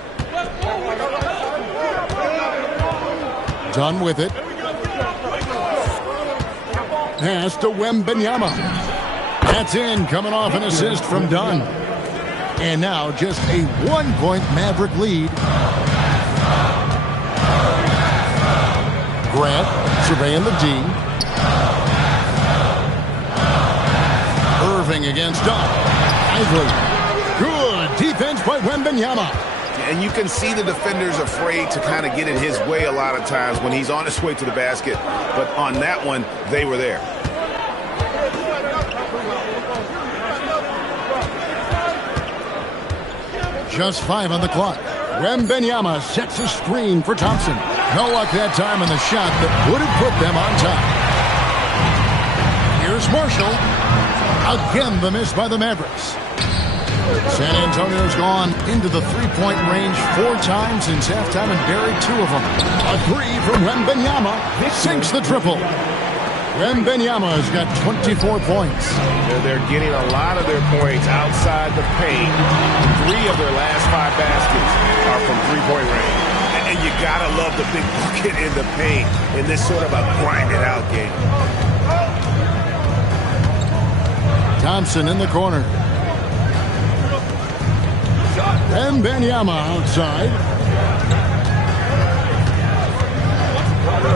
Dunn with it. Pass to Wembanyama. That's in, coming off an assist from Dunn. And now just a 1-point Maverick lead. Grant surveying the D. Irving against Dunn. Lively. Good defense by Wembanyama. And you can see the defenders afraid to kind of get in his way a lot of times when he's on his way to the basket. But on that one, they were there. Just 5 on the clock. Wembanyama sets a screen for Thompson. No luck that time on the shot that would have put them on top. Here's Marshall. Again, the miss by the Mavericks. San Antonio's gone into the three-point range 4 times since halftime and buried 2 of them. A three from Wembanyama sinks the triple. Wembanyama has got 24 points. They're getting a lot of their points outside the paint. 3 of their last 5 baskets are from three-point range. And you gotta love the big bucket in the paint in this sort of a grind-it-out game. Thompson in the corner. Wembanyama outside.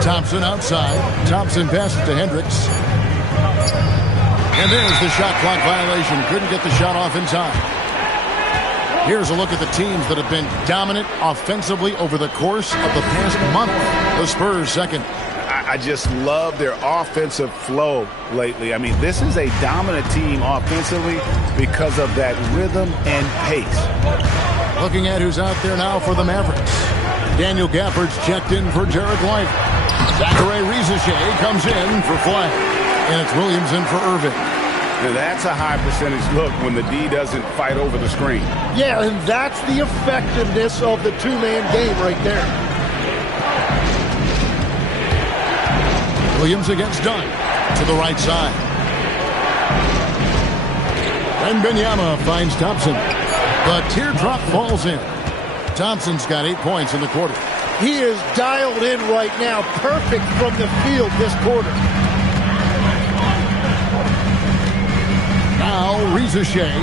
Thompson outside. Thompson passes to Hendricks. And there's the shot clock violation. Couldn't get the shot off in time. Here's a look at the teams that have been dominant offensively over the course of the past month. The Spurs second. I just love their offensive flow lately. I mean, this is a dominant team offensively because of that rhythm and pace. Looking at who's out there now for the Mavericks. Daniel Gafford's checked in for Derek White. Zachary Rizichet comes in for flag. And it's Williams in for Irving. Now that's a high percentage look when the D doesn't fight over the screen. Yeah, and that's the effectiveness of the two-man game right there. Williams against Dunn to the right side. Wembanyama finds Thompson. The teardrop falls in. Thompson's got 8 points in the quarter. He is dialed in right now. Perfect from the field this quarter. Now Rizichet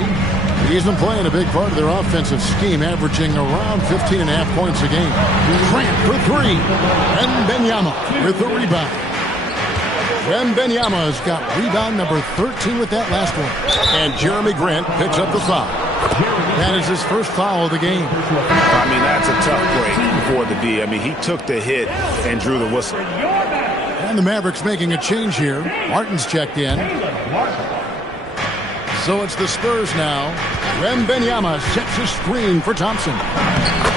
He's been playing a big part of their offensive scheme, averaging around 15.5 points a game. Grant for three. Wembanyama with the rebound. Wembanyama has got rebound number 13 with that last one. And Jeremy Grant picks up the foul. That is his first foul of the game. I mean, that's a tough break for the D. I mean, he took the hit and drew the whistle. And the Mavericks making a change here. Martin's checked in. So it's the Spurs now. Wembanyama sets a screen for Thompson.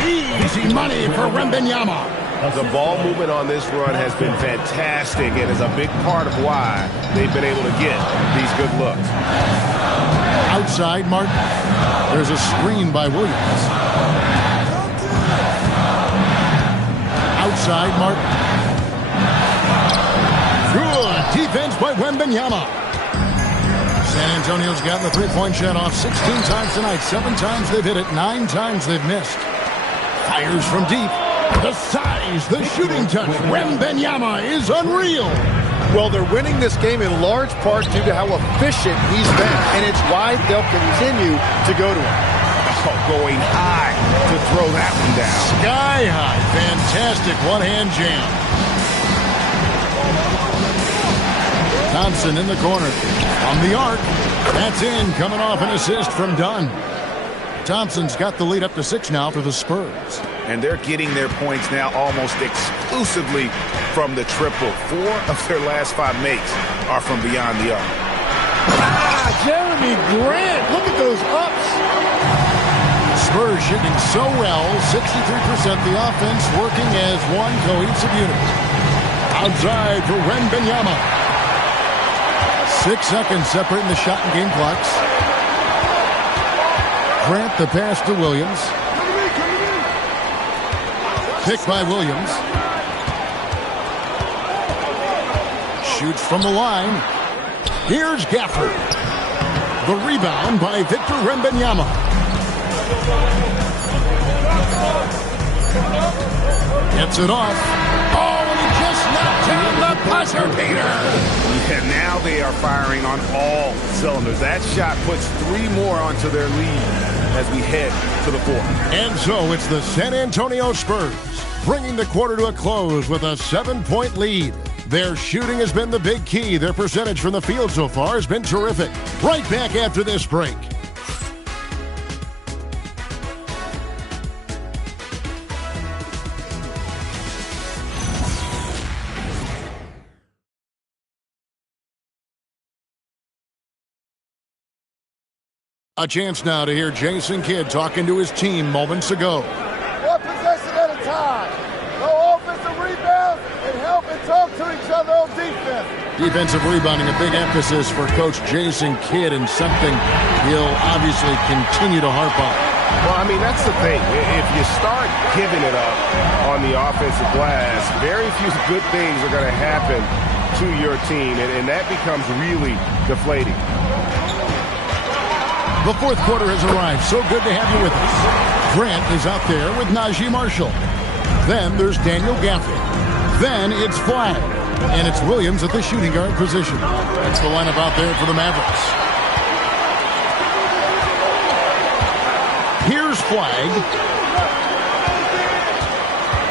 Easy money for Wembanyama. The ball movement on this run has been fantastic and is a big part of why they've been able to get these good looks. Outside Martin. There's a screen by Williams. Outside Martin. Good defense by Wembanyama. San Antonio's gotten the three-point shot off 16 times tonight. 7 times they've hit it. 9 times they've missed. Fires from deep. The size, the shooting touch. Wembanyama is unreal. Well, they're winning this game in large part due to how efficient he's been, and it's why they'll continue to go to him. Oh, going high to throw that one down. Sky high. Fantastic one-hand jam. Thompson in the corner. On the arc. That's in. Coming off an assist from Dunn. Thompson's got the lead up to 6 now for the Spurs. And they're getting their points now almost exclusively from the triple. 4 of their last 5 makes are from beyond the arc. Jeremy Grant, look at those ups. Spurs shooting so well, 63%. The offense working as one cohesive unit. Outside for Wembanyama. 6 seconds separating the shot and game clocks. Grant the pass to Williams. Picked by Williams. Shoots from the line. Here's Gafford. The rebound by Victor Wembanyama. Gets it off. Oh, and he just knocked down the buzzer beater. And now they are firing on all cylinders. That shot puts 3 more onto their lead as we head to the 4th. And so it's the San Antonio Spurs bringing the quarter to a close with a 7-point lead. Their shooting has been the big key. Their percentage from the field so far has been terrific. Right back after this break. A chance now to hear Jason Kidd talking to his team moments ago. One possession at a time. No offensive rebounds and help and talk to each other on defense. Defensive rebounding, a big emphasis for Coach Jason Kidd, and something he'll obviously continue to harp on. Well, I mean, that's the thing. If you start giving it up on the offensive glass, very few good things are going to happen to your team, and that becomes really deflating. The 4th quarter has arrived. So good to have you with us. Grant is out there with Najee Marshall. Then there's Daniel Gafford. Then it's Flagg. And it's Williams at the shooting guard position. That's the lineup out there for the Mavericks. Here's Flagg.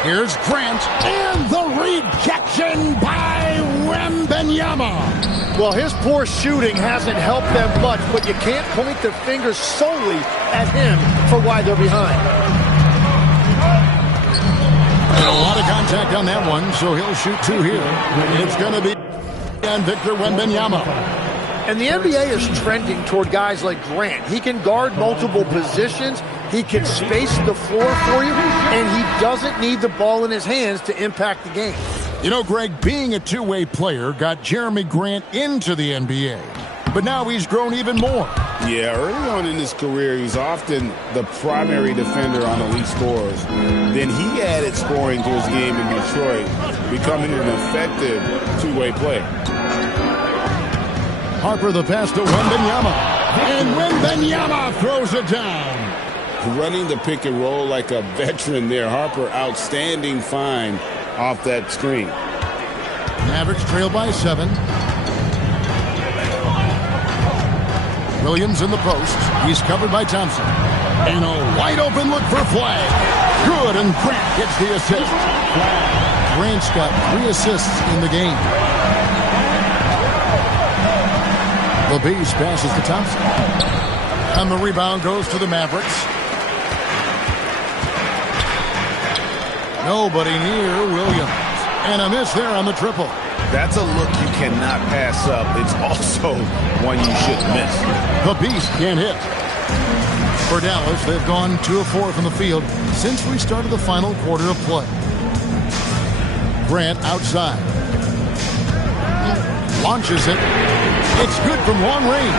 Here's Grant. And the rejection by Wembanyama. Well, his poor shooting hasn't helped them much, but you can't point the finger solely at him for why they're behind. And a lot of contact on that one, so he'll shoot 2 here. It's going to be on Victor Wembanyama. And the NBA is trending toward guys like Grant. He can guard multiple positions. He can space the floor for you, and he doesn't need the ball in his hands to impact the game. You know, Greg, being a two-way player got Jeremy Grant into the NBA. But now he's grown even more. Yeah, early on in his career, he's often the primary defender on elite scorers. Then he added scoring to his game in Detroit, becoming an effective two-way player. Harper the pass to Wembanyama. And Wembanyama throws it down. Running the pick and roll like a veteran there. Harper, outstanding find off that screen. Mavericks trail by 7. Williams in the post. He's covered by Thompson. And a wide open look for Flag. Good, and Grant gets the assist. Grant's got 3 assists in the game. The Beast passes to Thompson. And the rebound goes to the Mavericks. Nobody near Williams. And a miss there on the triple. That's a look you cannot pass up. It's also one you shouldn't miss. The Beast can't hit. For Dallas, they've gone 2 of 4 from the field since we started the final quarter of play. Grant outside. Launches it. It's good from long range.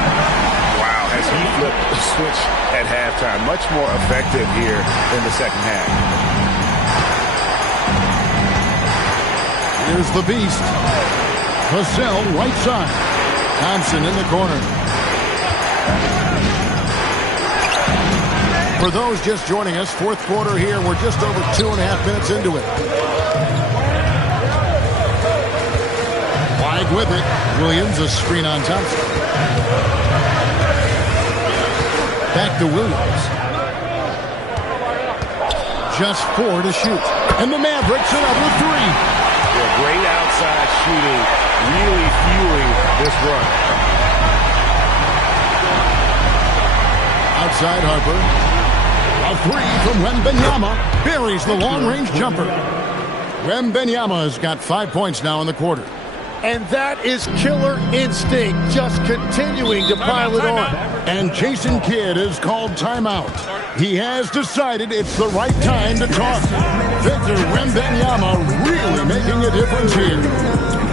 Wow, as he flipped the switch at halftime. Much more effective here in the second half. Here's the Beast. Vassell right side. Thompson in the corner. For those just joining us, fourth quarter here. We're just over 2.5 minutes into it. Wide with it. Williams, a screen on Thompson. Back to Williams. Just 4 to shoot. And the Mavericks another 3. Yeah, great outside shooting, really fueling this run. Outside Harper. A 3 from Wembanyama. Buries the long-range jumper. Wembanyama's got 5 points now in the quarter. And that is killer instinct, just continuing to pile it on. And Jason Kidd is called timeout. He has decided it's the right time to talk. Victor Wembanyama really making a difference here.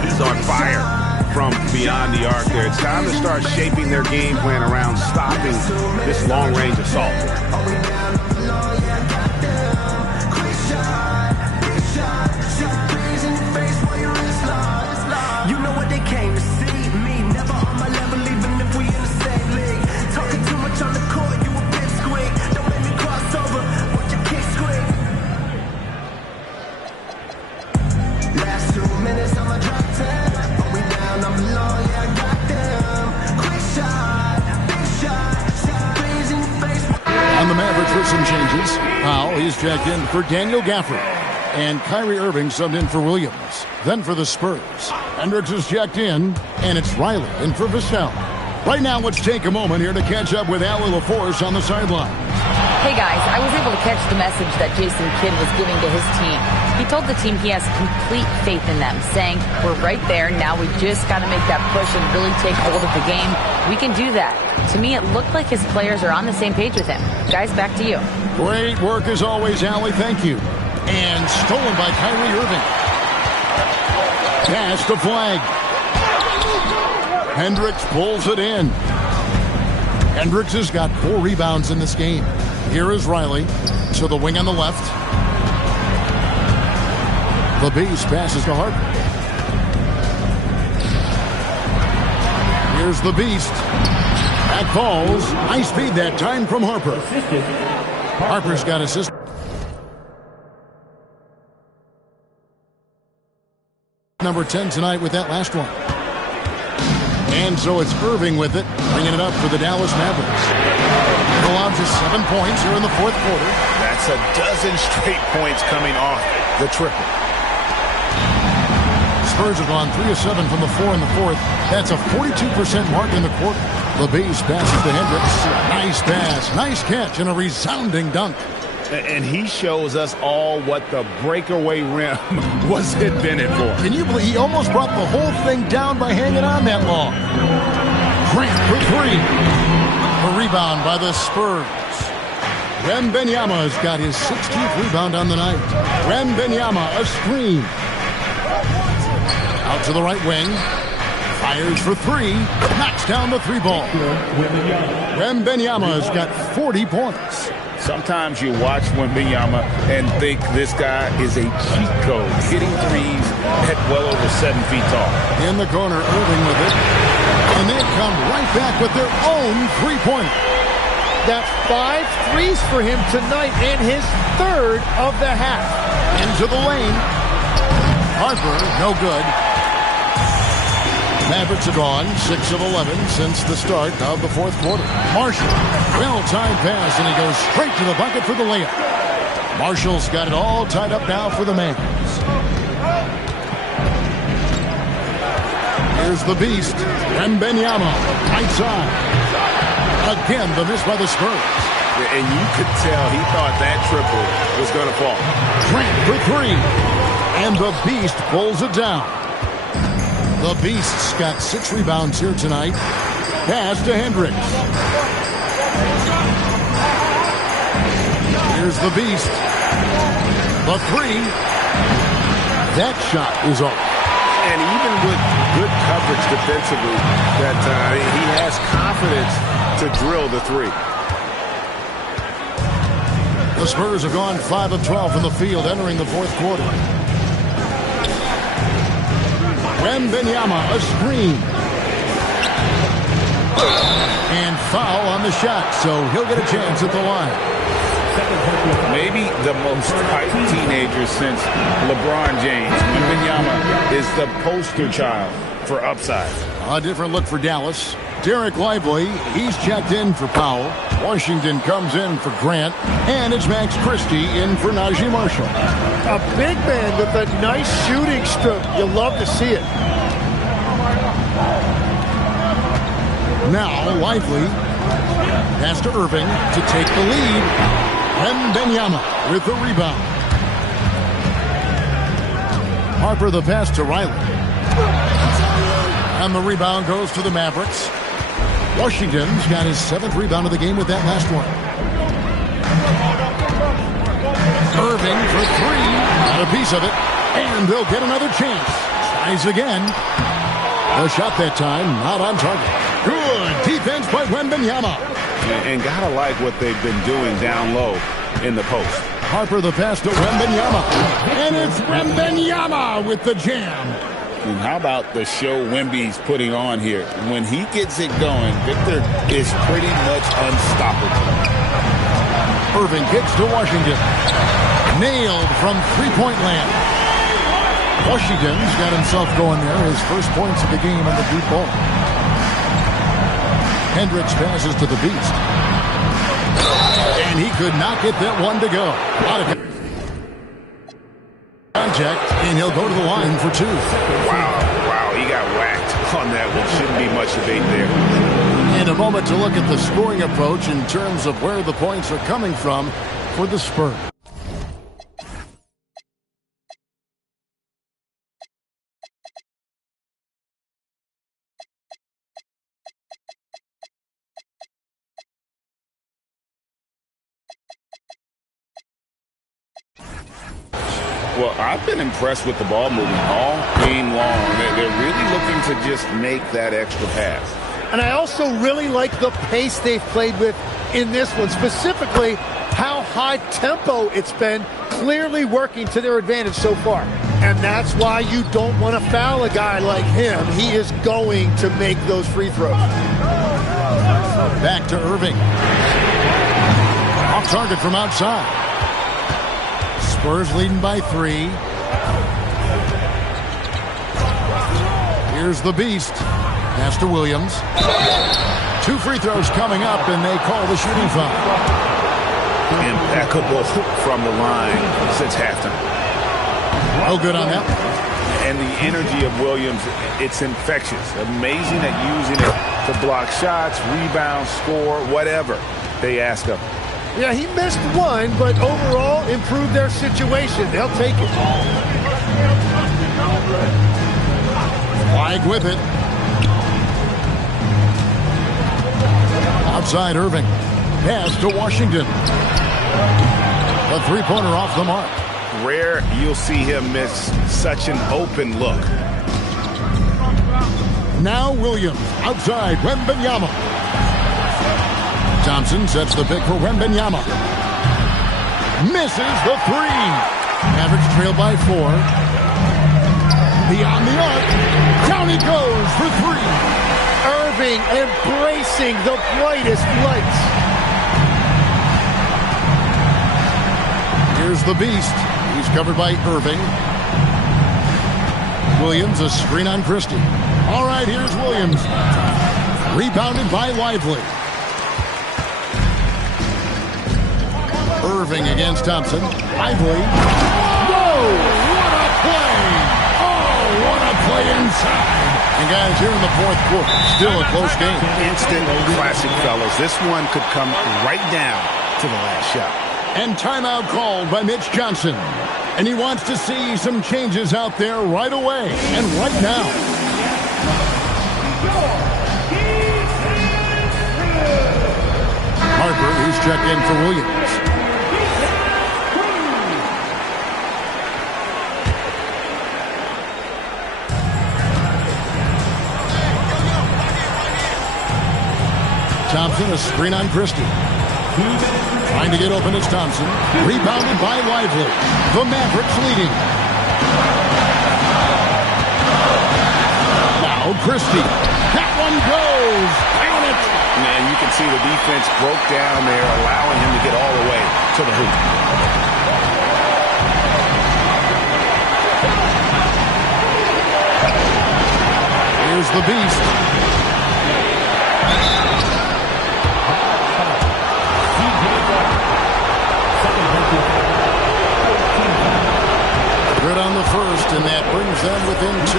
He's on fire from beyond the arc there. It's time to start shaping their game plan around stopping this long-range assault. On the Mavericks with some changes. Powell, he's checked in for Daniel Gafford. And Kyrie Irving subbed in for Williams. Then for the Spurs, Hendricks is checked in, and it's Riley in for Vassell. Right now, let's take a moment here to catch up with Allie LaForce on the sideline. Hey guys, I was able to catch the message that Jason Kidd was giving to his team. He told the team he has complete faith in them, saying, we're right there, now we just got to make that push and really take hold of the game. We can do that. To me, it looked like his players are on the same page with him. Guys, back to you. Great work as always, Allie. Thank you. And stolen by Kyrie Irving. Pass to Flag. Hendricks pulls it in. Hendricks has got 4 rebounds in this game. Here is Riley to the wing on the left. The Beast passes to Harper. Here's the Beast. Back falls. High speed that time from Harper. Harper's got assist. Number 10 tonight with that last one. And so it's Irving with it, bringing it up for the Dallas Mavericks. Allowed just 7 points here in the fourth quarter. That's a dozen straight points coming off the triple. Spurs have gone 3 of 7 from the 4 in the fourth. That's a 42% mark in the quarter. The Beast passes to Hendricks. Nice pass, nice catch, and a resounding dunk. And he shows us all what the breakaway rim was invented for. Can you believe he almost brought the whole thing down by hanging on that long? Grant for 3. A rebound by the Spurs. Wembanyama has got his 16th rebound on the night. Wembanyama, a screen. Out to the right wing. Fires for 3. Knocks down the 3 ball. Wembanyama has got 40 points. Sometimes you watch Wembanyama and think this guy is a cheat code, hitting threes at well over 7 feet tall. In the corner, Irving with it. And they come right back with their own 3-pointer. That's 5 threes for him tonight and his 3rd of the half. Into the lane. Harper, no good. Mavericks are gone 6 of 11 since the start of the fourth quarter. Marshall, well-timed pass, and he goes straight to the bucket for the layup. Marshall's got it all tied up now for the Mavs. Here's the beast, Wembanyama, right side. Again, the miss by the Spurs. And you could tell he thought that triple was going to fall. Grant for three. And the beast pulls it down. The beast's got 6 rebounds here tonight. Pass to Hendricks. Here's the beast. The three. That shot is off. And even with good coverage defensively that time, he has confidence to drill the three. The Spurs have gone 5 of 12 from the field entering the fourth quarter. Wembanyama, a screen. And foul on the shot, so he'll get a chance at the line. Maybe the most hyped teenager since LeBron James. Wembanyama is the poster child for upside. A different look for Dallas. Derek Lively, he's checked in for Powell. Washington comes in for Grant. And it's Max Christie in for Najee Marshall. A big man with a nice shooting stroke. You'll love to see it. Now Lively pass to Irving to take the lead. Wembanyama with the rebound. Harper the pass to Riley. And the rebound goes to the Mavericks. Washington's got his 7th rebound of the game with that last one. Irving for three. Got a piece of it. And they'll get another chance. Tries again. The shot that time not on target. Good defense by Wembanyama. And gotta like what they've been doing down low in the post. Harper the pass to Wembanyama. And it's Wembanyama with the jam. And how about the show Wemby's putting on here? When he gets it going, Victor is pretty much unstoppable. Irving kicks to Washington. Nailed from three-point land. Washington's got himself going there. His first points of the game on the deep ball. Hendricks passes to the beast. And he could not get that one to go. A lot of contact, and he'll go to the line for 2. Wow, he got whacked on that one. Shouldn't be much debate there. And a moment to look at the scoring approach in terms of where the points are coming from for the Spurs. Well, I've been impressed with the ball movement all game long. They're really looking to just make that extra pass. And I also really like the pace they've played with in this one, specifically how high tempo it's been, clearly working to their advantage so far. And that's why you don't want to foul a guy like him. He is going to make those free throws. Back to Irving. Off target from outside. Spurs leading by 3. Here's the beast. Pass to Williams. 2 free throws coming up, and they call the shooting foul. Impeccable from the line since halftime. Oh, good on that. And the energy of Williams, it's infectious. Amazing at using it to block shots, rebound, score, whatever they ask of him. Yeah, he missed one, but overall improved their situation. They'll take it. Flag with it. Outside Irving. Pass to Washington. The three-pointer off the mark. Rare you'll see him miss such an open look. Now Williams. Outside Wembanyama. Thompson sets the pick for Wembanyama. Misses the 3. Mavericks trail by 4. Beyond the arc. Down he goes for 3. Irving embracing the brightest lights. Here's the beast. He's covered by Irving. Williams, a screen on Christie. All right, here's Williams. Rebounded by Lively. Irving against Thompson. Lively. Whoa! What a play! Oh, what a play inside. And guys, here in the fourth quarter, still a close game. Instant classic, fellas. This one could come right down to the last shot. And timeout called by Mitch Johnson. And he wants to see some changes out there right away and right now. Harper, who's checked in for Williams. Thompson, a screen on Christie. Trying to get open is Thompson. Rebounded by Lively. The Mavericks leading. Now Christie. That one goes. Count it. Man, you can see the defense broke down there, allowing him to get all the way to the hoop. Here's the Beast. Good on the first, and that brings them within 2.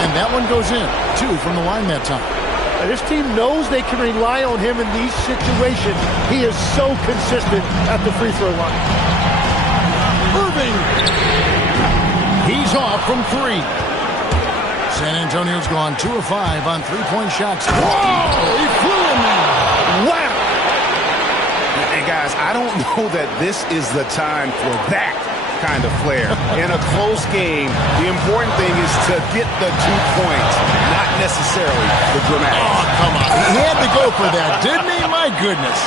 And that one goes in. 2 from the line that time. This team knows they can rely on him in these situations. He is so consistent at the free throw line. Irving. He's off from 3. San Antonio's gone 2 of 5 on three-point shots. Whoa! He flew in there. Wow! And guys, I don't know that this is the time for that kind of flair. In a close game, the important thing is to get the 2 points, not necessarily the dramatic. Oh, come on. He had to go for that, didn't he? My goodness.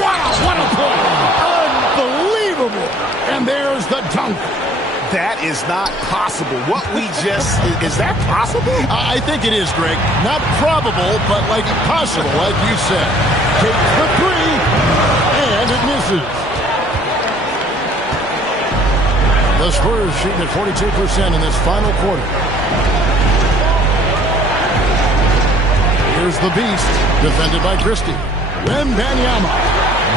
Wow, what a play. Unbelievable. And there's the dunk. That is not possible. What we just, is that possible? I think it is, Greg. Not probable, but like possible, like you said. Takes the 3, and it misses. The Spurs shooting at 42% in this final quarter. Here's the Beast, defended by Christie. Wembanyama,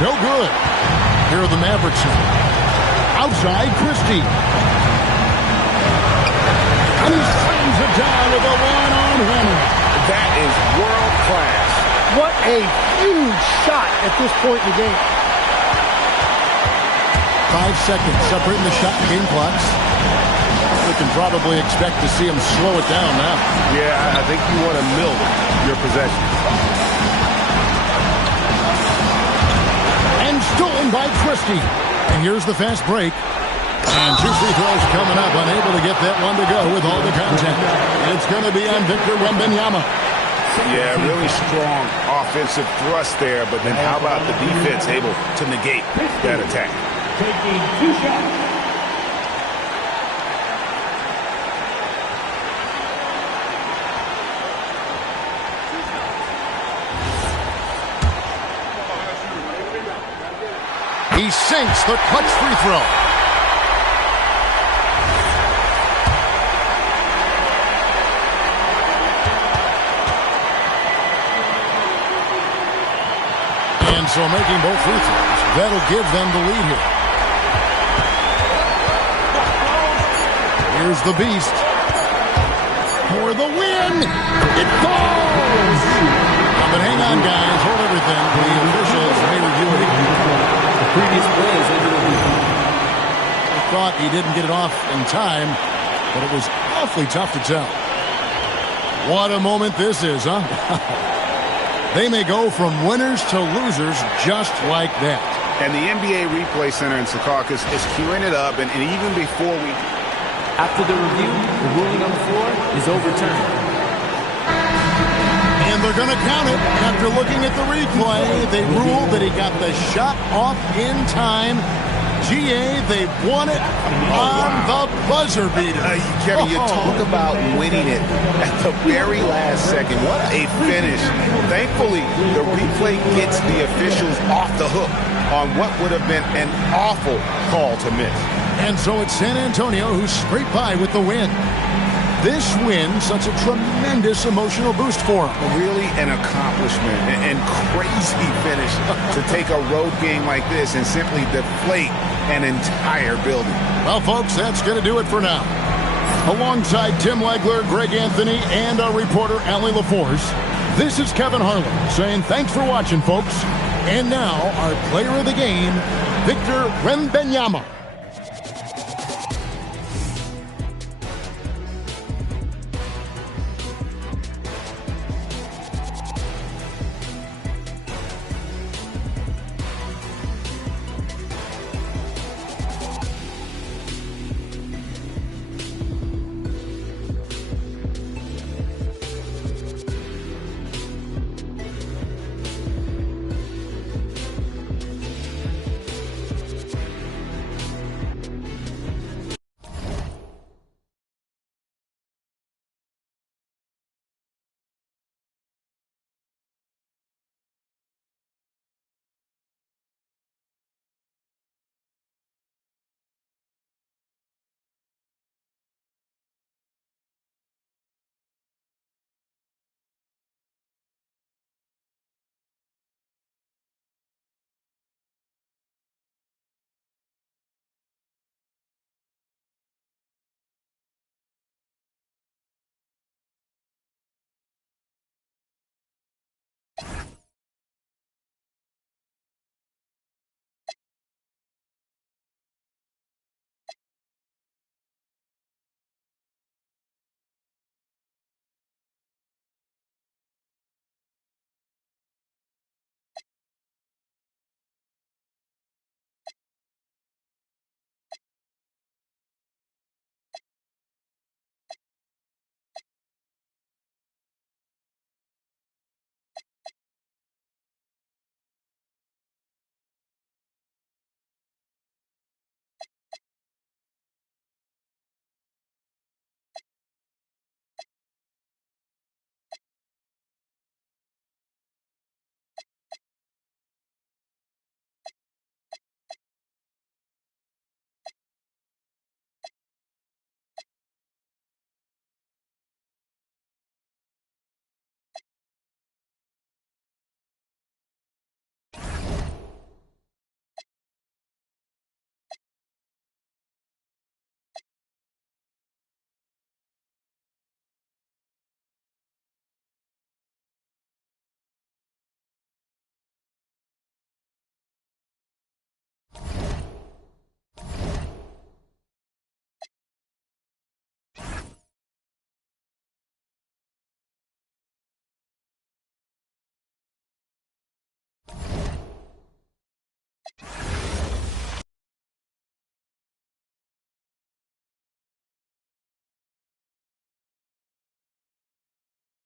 no good. Here are the Mavericks now. Outside Christie. And he slams it down with a one-arm hammer. That is world class. What a huge shot at this point in the game. 5 seconds separating the shot and game clocks. We can probably expect to see him slow it down now. Yeah, I think you want to milk your possession. And stolen by Christie. And here's the fast break. And 2 free throws coming up, unable to get that one to go with all the contact. It's going to be on Victor Wembanyama. Yeah, really strong offensive thrust there, but then how about the defense able to negate that attack? Taking 2 shots. He sinks the clutch free throw. And so making both free throws, that'll give them the lead here. Here's the Beast. For the win! It falls! But hang on, guys. Hold everything. The officials may review it again. The previous play is under review. I thought he didn't get it off in time, but it was awfully tough to tell. What a moment this is, huh? They may go from winners to losers just like that. And the NBA Replay Center in Secaucus is queuing it up, and even before we... After the review, the ruling on the floor is overturned. And they're going to count it. After looking at the replay, they ruled that he got the shot off in time. GA, they've won it on the buzzer beater. Kevin, you talk about winning it at the very last second. What a finish. Thankfully, the replay gets the officials off the hook on what would have been an awful call to miss. And so it's San Antonio who scraped by with the win. This win such a tremendous emotional boost for them. Really an accomplishment and crazy finish to take a road game like this and simply deflate an entire building. Well, folks, that's going to do it for now. Alongside Tim Legler, Greg Anthony, and our reporter, Allie LaForce, this is Kevin Harlan saying thanks for watching, folks. And now, our player of the game, Victor Wembanyama.